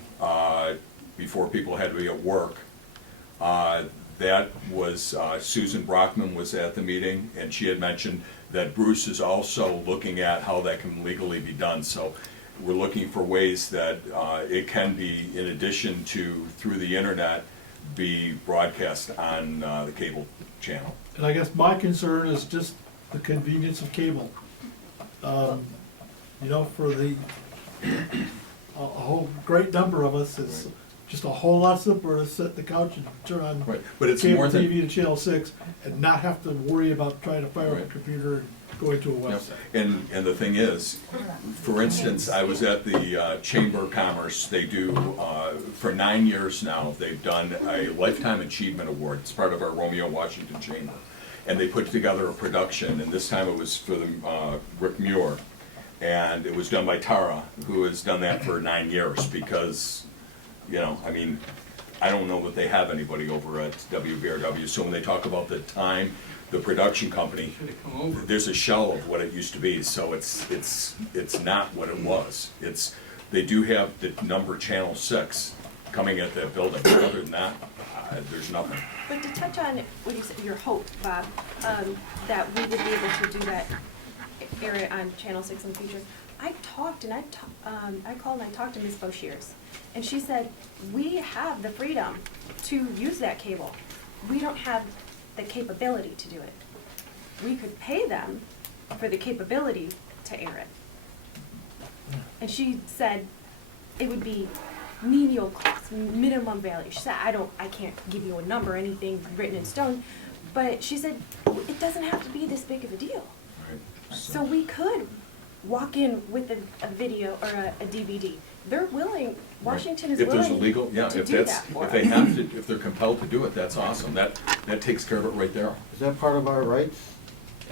before people had to be at work, that was, Susan Brockman was at the meeting, and she had mentioned that Bruce is also looking at how that can legally be done. So we're looking for ways that it can be, in addition to through the internet, be broadcast on the cable channel. And I guess my concern is just the convenience of cable. You know, for a whole great number of us, it's just a whole lot simpler to sit on the couch and turn on But it's cable more than, TV to channel 6 and not have to worry about trying to fire up a Right. computer and going to a Yep. website. And the thing is, for instance, I was at the Chamber of Commerce. They do, for 9 years now, they've done a Lifetime Achievement Award. It's part of our Romeo Washington Chamber. And they put together a production, and this time it was for the Rick Muir. And it was done by Tara, who has done that for 9 years, because, you know, I mean, I don't know that they have anybody over at WBRW, so when they talk about the time, the production company, there's a shell of what it used to be, so it's not what it was. They do have the number Channel 6 coming at that building, but other than that, there's nothing. But to touch on what you said, your hope, Bob, that we would be able to do that area on Channel 6 in the future, I called and I talked to Ms. Boshears, and she said, we have the freedom to use that cable. We don't have the capability to do it. We could pay them for the capability to air it. And she said it would be menial cost, minimum value. She said, I can't give you a number, anything written in stone, but she said, it doesn't have to be this big of a deal. Right. So we could walk in with a video or a DVD. They're willing, Washington is If willing there's a legal, yeah, to if do that's, that for if us. they have to, if they're compelled to do it, that's awesome. That takes care of it right there. Is that part of our rights,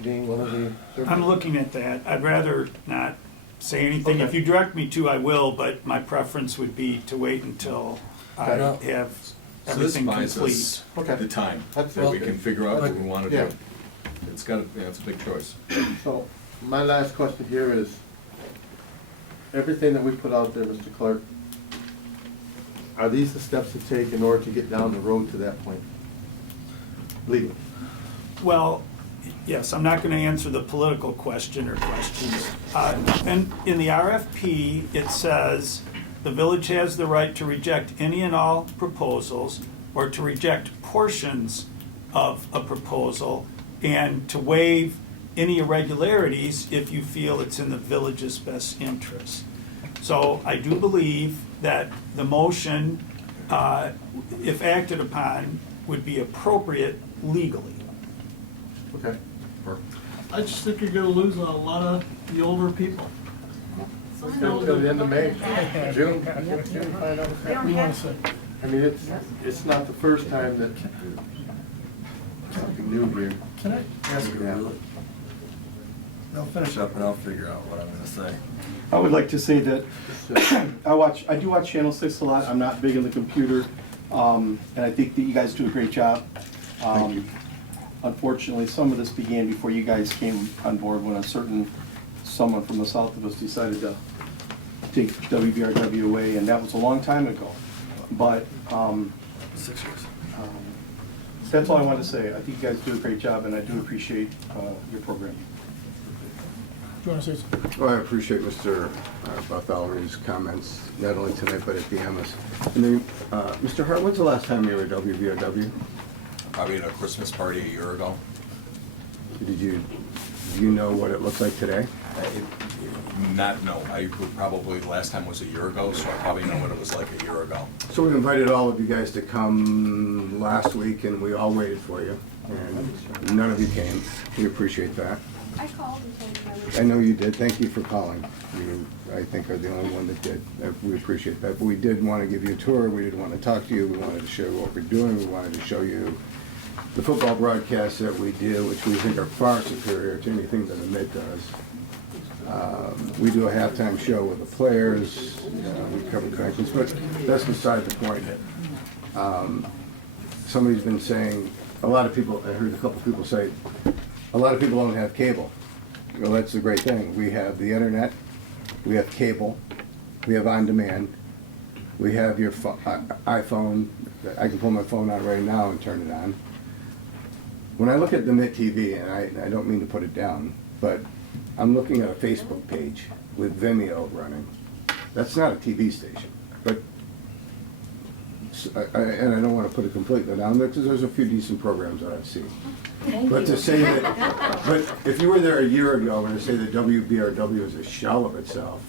being one of the? I'm looking at that. I'd rather not say anything. Okay. If you direct me to, I will, but my preference would be to wait until I Okay. have So this everything buys complete. us Okay. the time That's that we okay. can figure out what we want to Yeah. do. It's a big choice. So, my last question here is, everything that we put out there, Mr. Clerk, are these the steps to take in order to get down the road to that point? Legally? Well, yes, I'm not going to answer the political question or questions. And in the RFP, it says, the village has the right to reject any and all proposals or to reject portions of a proposal and to waive any irregularities if you feel it's in the village's best interest. So I do believe that the motion, if acted upon, would be appropriate legally. Okay. I just think you're gonna lose a lot of the older people. Till the end of May, June, June, find out. What do you wanna say? I mean, it's not the first time that something new here. Can I ask you Yeah. I'll finish up and I'll figure out what I'm gonna say. I would like to say that I do watch Channel 6 a lot. I'm not big on the computer, and I think that you guys do a great job. Thank you. Unfortunately, some of this began before you guys came on board when someone from the south of us decided to take WBRW away, and that was a long time ago. But 6 years. so that's all I wanted to say. I think you guys do a great job, and I do appreciate your program. Do you wanna say something? Well, I appreciate Mr. Bartholomew's comments, not only tonight, but at the Emmas. And then, Mr. Hart, when's the last time you were at WBRW? Probably at a Christmas party a year ago. Do you know what it looks like today? No, I would probably, the last time was a year ago, so I probably know what it was like a year ago. So we've invited all of you guys to come last week, and we all waited for you, and none of you came. We appreciate that. I called and told them I would. I know you did. Thank you for calling. You, I think, are the only one that did. We appreciate that. But we did want to give you a tour. We did want to talk to you. We wanted to show you what we're doing. We wanted to show you the football broadcasts that we do, which we think are far superior to anything that the Mid does. We do a halftime show with the players. We cover connections, but that's beside the point. Somebody's been saying, a lot of people, I heard a couple people say, a lot of people don't have cable. Well, that's the great thing. We have the internet, we have cable, we have on-demand, we have your iPhone. I can pull my phone out right now and turn it on. When I look at the MIT TV, and I don't mean to put it down, but I'm looking at a Facebook page with Vimeo running. That's not a TV station, but, and I don't want to put it completely down there because there's a few decent programs that I've seen. But to say that, but if you were there a year ago and to say that WBRW is a shell of itself.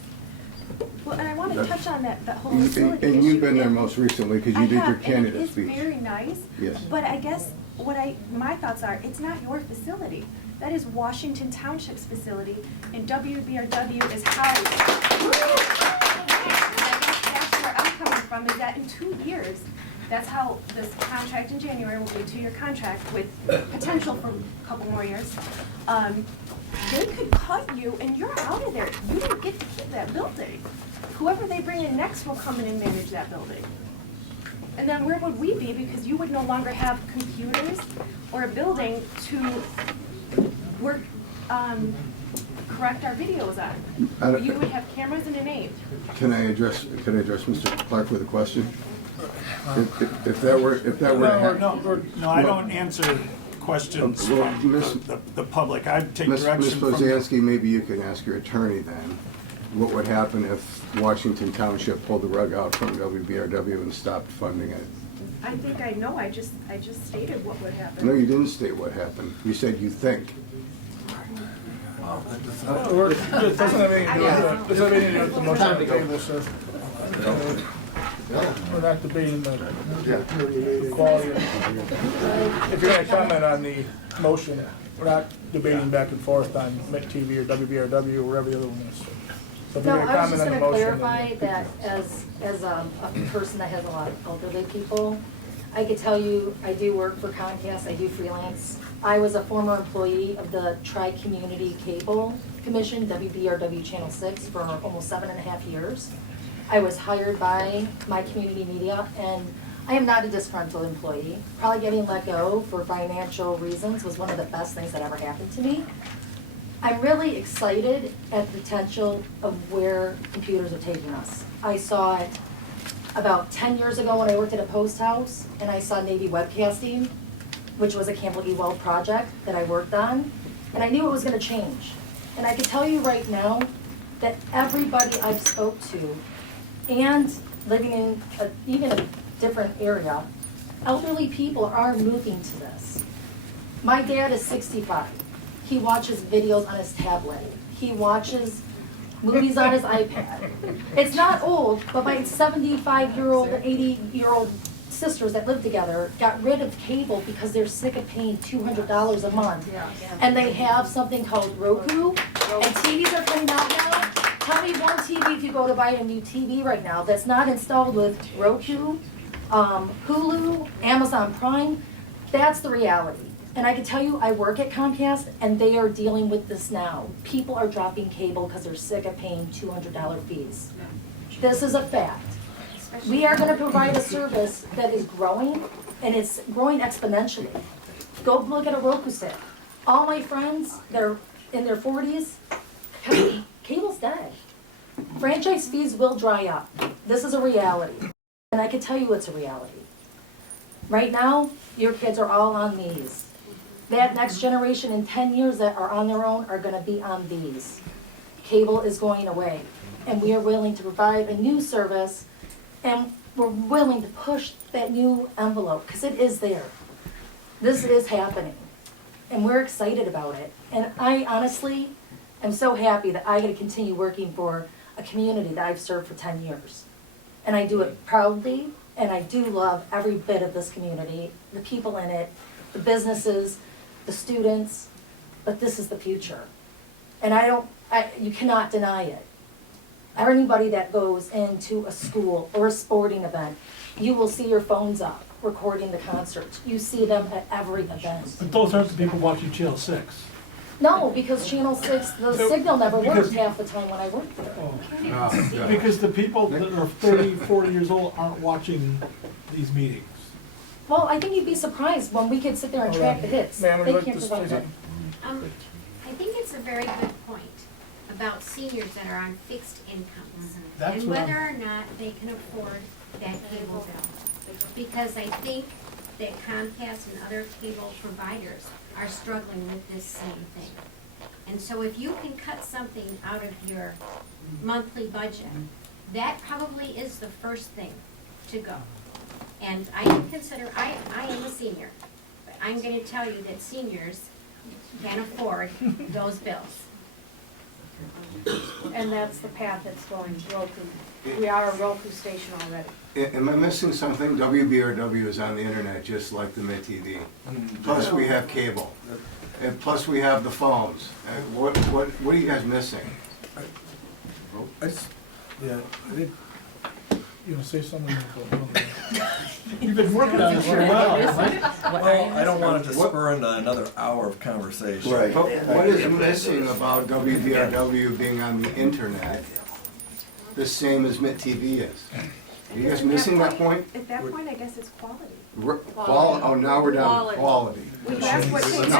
Well, and I want to touch on that whole And facility issue. you've been there most recently because you did your candidate It's speech. very nice. Yes. But I guess my thoughts are, it's not your facility. That is Washington Township's facility, and WBRW is housed. That's where I'm coming from, is that in 2 years, that's how this contract in January will be a 2-year contract with potential for a couple more years. they could cut you and you're out of there. You don't get to keep that building. Whoever they bring in next will come in and manage that building. And then where would we be? Because you would no longer have computers or a building to work, correct our videos on. You would have cameras and a name. Can I address Mr. Clark with a question? If that were to happen. No, I don't answer questions from the public. I take Ms. direction from. Bozansky, maybe you can ask your attorney then, what would happen if Washington Township pulled the rug out from WBRW and stopped funding it? I think I know. I just stated what would happen. No, you didn't state what happened. You said you think. It doesn't have anything to do with the motion on the table, sir. We're not debating the quality. If you're gonna comment on the motion, we're not debating back and forth on Met TV or WBRW or wherever the other one is. So if you're No, gonna I was comment just on the gonna motion, clarify that as a person that has a lot of elderly people, I could tell you, I do work for Comcast, I do freelance. I was a former employee of the Tri-Community Cable Commission, WBRW Channel 6, for almost 7.5 years. I was hired by my community media, and I am not a disgruntled employee. Probably getting let go for financial reasons was one of the best things that ever happened to me. I'm really excited at the potential of where computers are taking us. I saw it about 10 years ago when I worked at a post house, and I saw Navy webcasting, which was a Campbell E. Weld project that I worked on, and I knew it was gonna change. And I can tell you right now that everybody I've spoke to, and living in even a different area, elderly people are moving to this. My dad is 65. He watches videos on his tablet. He watches movies on his iPad. It's not old, but my 75-year-old and 80-year-old sisters that live together got rid of cable because they're sick of paying $200 a month. And they have something called Roku, and TVs are coming out now. Tell me one TV if you go to buy a new TV right now that's not installed with Roku, Hulu, Amazon Prime. That's the reality. And I can tell you, I work at Comcast, and they are dealing with this now. People are dropping cable because they're sick of paying $200 fees. This is a fact. We are going to provide a service that is growing, and it's growing exponentially. Go look at a Roku set. All my friends that are in their 40s, cable's dead. Franchise fees will dry up. This is a reality. And I can tell you it's a reality. Right now, your kids are all on these. That next generation in 10 years that are on their own are going to be on these. Cable is going away, and we are willing to provide a new service, and we're willing to push that new envelope because it is there. This is happening, and we're excited about it. And I honestly am so happy that I get to continue working for a community that I've served for 10 years. And I do it proudly, and I do love every bit of this community, the people in it, the businesses, the students, but this is the future. And you cannot deny it. Anybody that goes into a school or a sporting event, you will see your phones up recording the concerts. You see them at every event. But those aren't the people watching Channel 6. No, because Channel 6, the signal never worked half the time when I worked there. Because the people that are 30, 40 years old aren't watching these meetings. Well, I think you'd be surprised when we could sit there and track the hits. They can't provide that. I think it's a very good point about seniors that are on fixed incomes. That's And what whether or not they can afford that cable bill. Because I think that Comcast and other cable providers are struggling with this same thing. And so if you can cut something out of your monthly budget, that probably is the first thing to go. And I can consider, I am a senior, but I'm gonna tell you that seniors can't afford those bills. And that's the path it's going, Roku. We are a Roku station already. Am I missing something? WBRW is on the internet just like the Met TV. Plus we have cable. And plus we have the phones. What are you guys missing? I think You wanna say something? You've been working on this for a while. Well, I don't want it to spur into another hour of conversation. Right. But what is missing about WBRW being on the internet, the same as MIT TV is? Are you guys missing that point? At that point, I guess it's quality. Oh, now we're down to quality. Well, that's what No, takes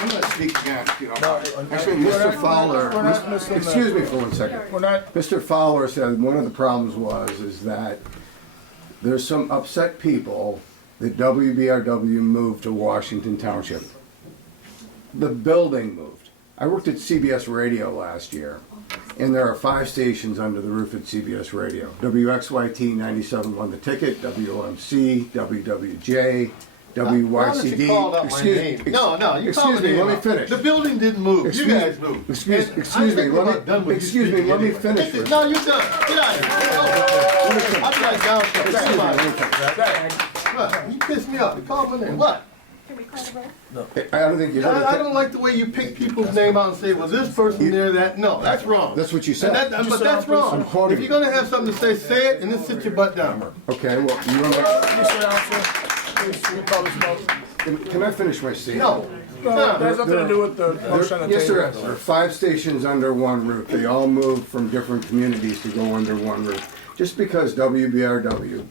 I'm gonna speak again, if you don't mind. Actually, Mr. Fowler, excuse me for 1 second. Mr. Fowler said one of the problems is that there's some upset people that WBRW moved to Washington Township. The building moved. I worked at CBS Radio last year, and there are 5 stations under the roof at CBS Radio. WXYT 97 won the ticket, WMC, WWJ, WYCD. No, you called excuse me, let me finish. The building didn't move, you guys moved. Excuse me, let me finish. No, you're done. Get out of here. I'll be like down for you pissed me off. You called my name. What? Can we call the roll? I don't think you I don't like the way you pick people's name out and say, well, this person there, that. No, that's wrong. That's what you said. But that's wrong. I'm quoting If you're gonna have something to say it, and then sit your butt down. Okay, well, you want Can I finish my statement? No. That has nothing to do with the motion on the Yes, there is. table. There are 5 stations under one roof. They all moved from different communities to go under one roof. Just because WBRW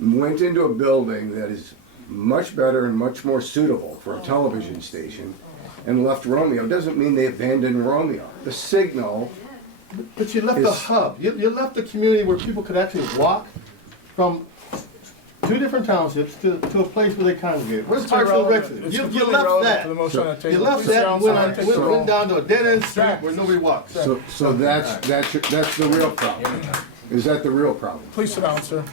went into a building that is much better and much more suitable for a television station and left Romeo doesn't mean they abandoned Romeo. The signal. But you left the hub. You left the community where people could actually walk from 2 different townships to a place where they congregate. Where's Parkville Rexford? You left that. You left that and went down to a dead end street where nobody walks. So that's the real problem. Is that the real problem? Please sit down, sir.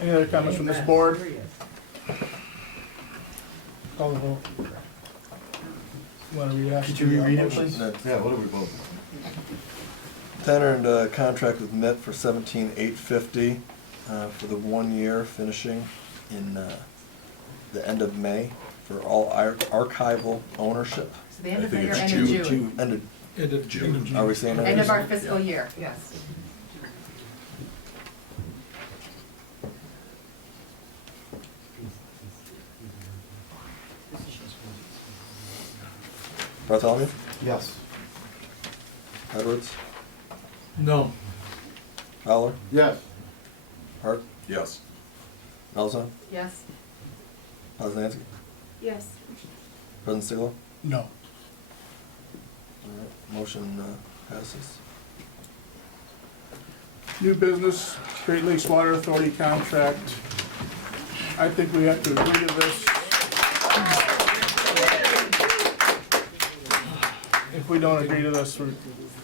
Any other comments from this board? Call the vote. Want to rehash? Could you reread it, please? Yeah, what are we voting? Enter into contract with MIT for $17,850 for the 1 year, finishing in the end of May for all archival ownership. So the end of May or end of June? End of June. Are we saying that? End of our fiscal year, yes. Bartholomew? Yes. Edwards? No. Fowler? Yes. Hart? Yes. Malzahn? Yes. Poznanski? Yes. President Siglo? No. All right, motion passes. New business, Great Lakes Water Authority contract. I think we have to agree to this. If we don't agree to this, we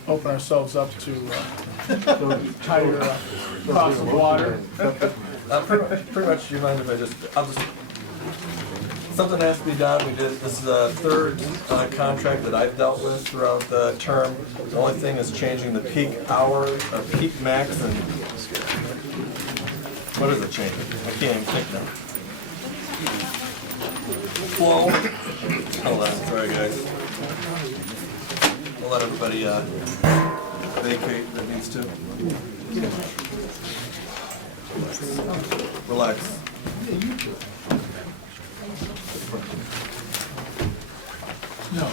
open ourselves up to higher cost of water. Pretty much, do you mind if something has to be done. This is the 3rd contract that I've dealt with throughout the term. The only thing is changing the peak hour, peak max, and what is it changing? I can't even think now. Flow. Hold on, sorry guys. We'll let everybody vacate that needs to. Relax. No.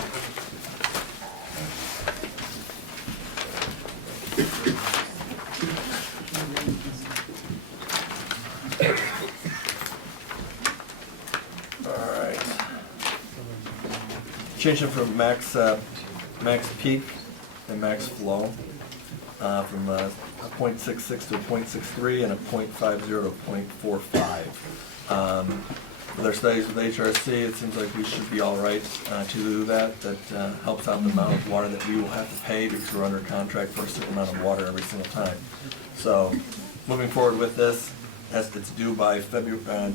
All right. Changing from max peak and max flow from a 0.66 to a 0.63 and a 0.50 to a 0.45. With our studies with HRC, it seems like we should be all right to do that. That helps out the amount of water that we will have to pay because we're under contract for a certain amount of water every single time. So, moving forward with this, as it's due by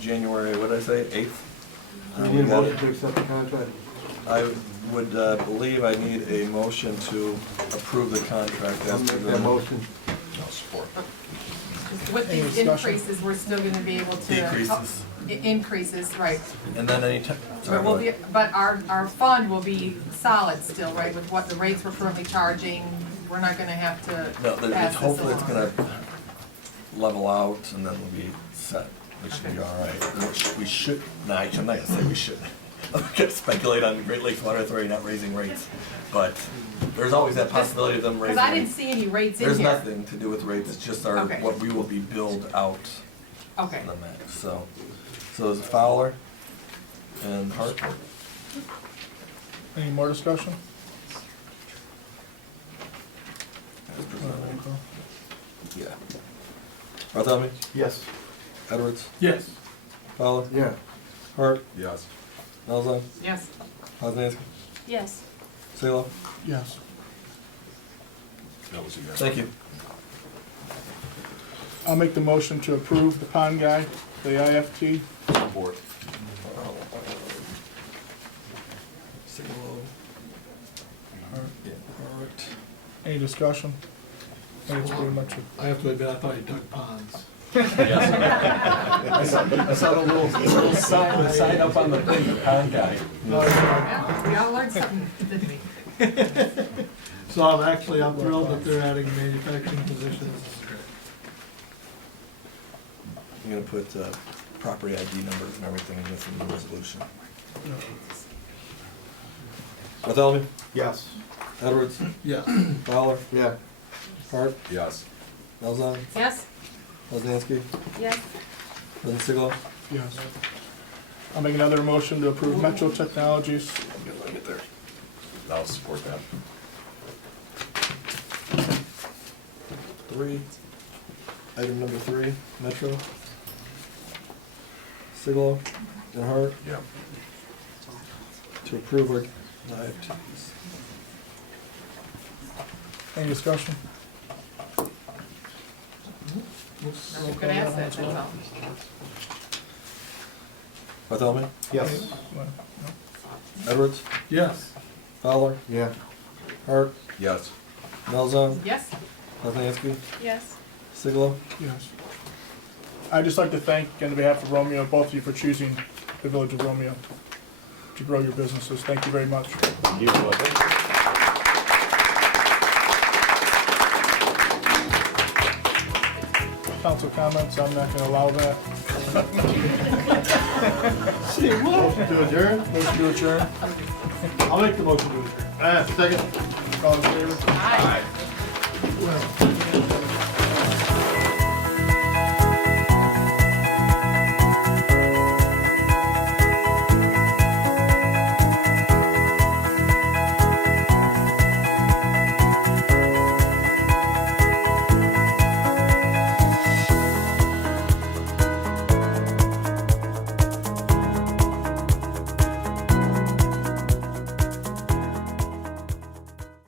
January, what did I say, 8th? We need a motion to accept the contract. I would believe I need a motion to approve the contract as presented. That motion. I'll support. With these increases, we're still gonna be able to. Decreases. Increases, right. And then any time, But our fund will be solid still, right, with what the rates we're currently charging, we're not gonna have to No, pass this hopefully it's along. gonna level out and then we'll be set. We should be all right. We should, I'm not gonna say we should. I'm gonna speculate on Great Lakes Water Authority not raising rates, but there's always that possibility of them raising. Because I didn't rates. see any rates in There's here. nothing to do with rates, it's just our, Okay. what we will be billed out Okay. the max, so it's Fowler and Hart. Any more discussion? Yeah. Bartholomew? Yes. Edwards? Yes. Fowler? Yeah. Hart? Yes. Malzahn? Yes. Poznanski? Yes. Salo? Yes. That was a yes. Thank you. I'll make the motion to approve the pond guy, the IFT. Support. Salo. Hart? Yeah. Hart. Any discussion? I think it's pretty much I have to admit, I thought you dug ponds. I saw the little sign up on the thing, the pond guy. Yeah, we all learned something, didn't we? So I'm thrilled that they're adding manufacturing positions. I'm gonna put property ID numbers and everything in this in the resolution. Bartholomew? Yes. Edwards? Yeah. Fowler? Yeah. Hart? Yes. Malzahn? Yes? Poznanski? Yes. President Siglo? yes. I'll make another motion to approve Metro Technologies. Get there. I'll support that. 3. Item number 3, Metro. Siglo and Hart Yeah. to approve our IFTs. Any discussion? No, good asset, that's all. Bartholomew? Yes. Edwards? Yes. Fowler? Yeah. Hart? Yes. Malzahn? Yes? Poznanski? Yes. Siglo? Yes. I'd just like to thank, on behalf of Romeo, both of you for choosing the Village of Romeo to grow your businesses. Thank you very much. Council comments, I'm not gonna allow that. See, what? Motion to adjourn? Motion to adjourn. I'll make the motion to adjourn. Second. All in favor? Aye. Well.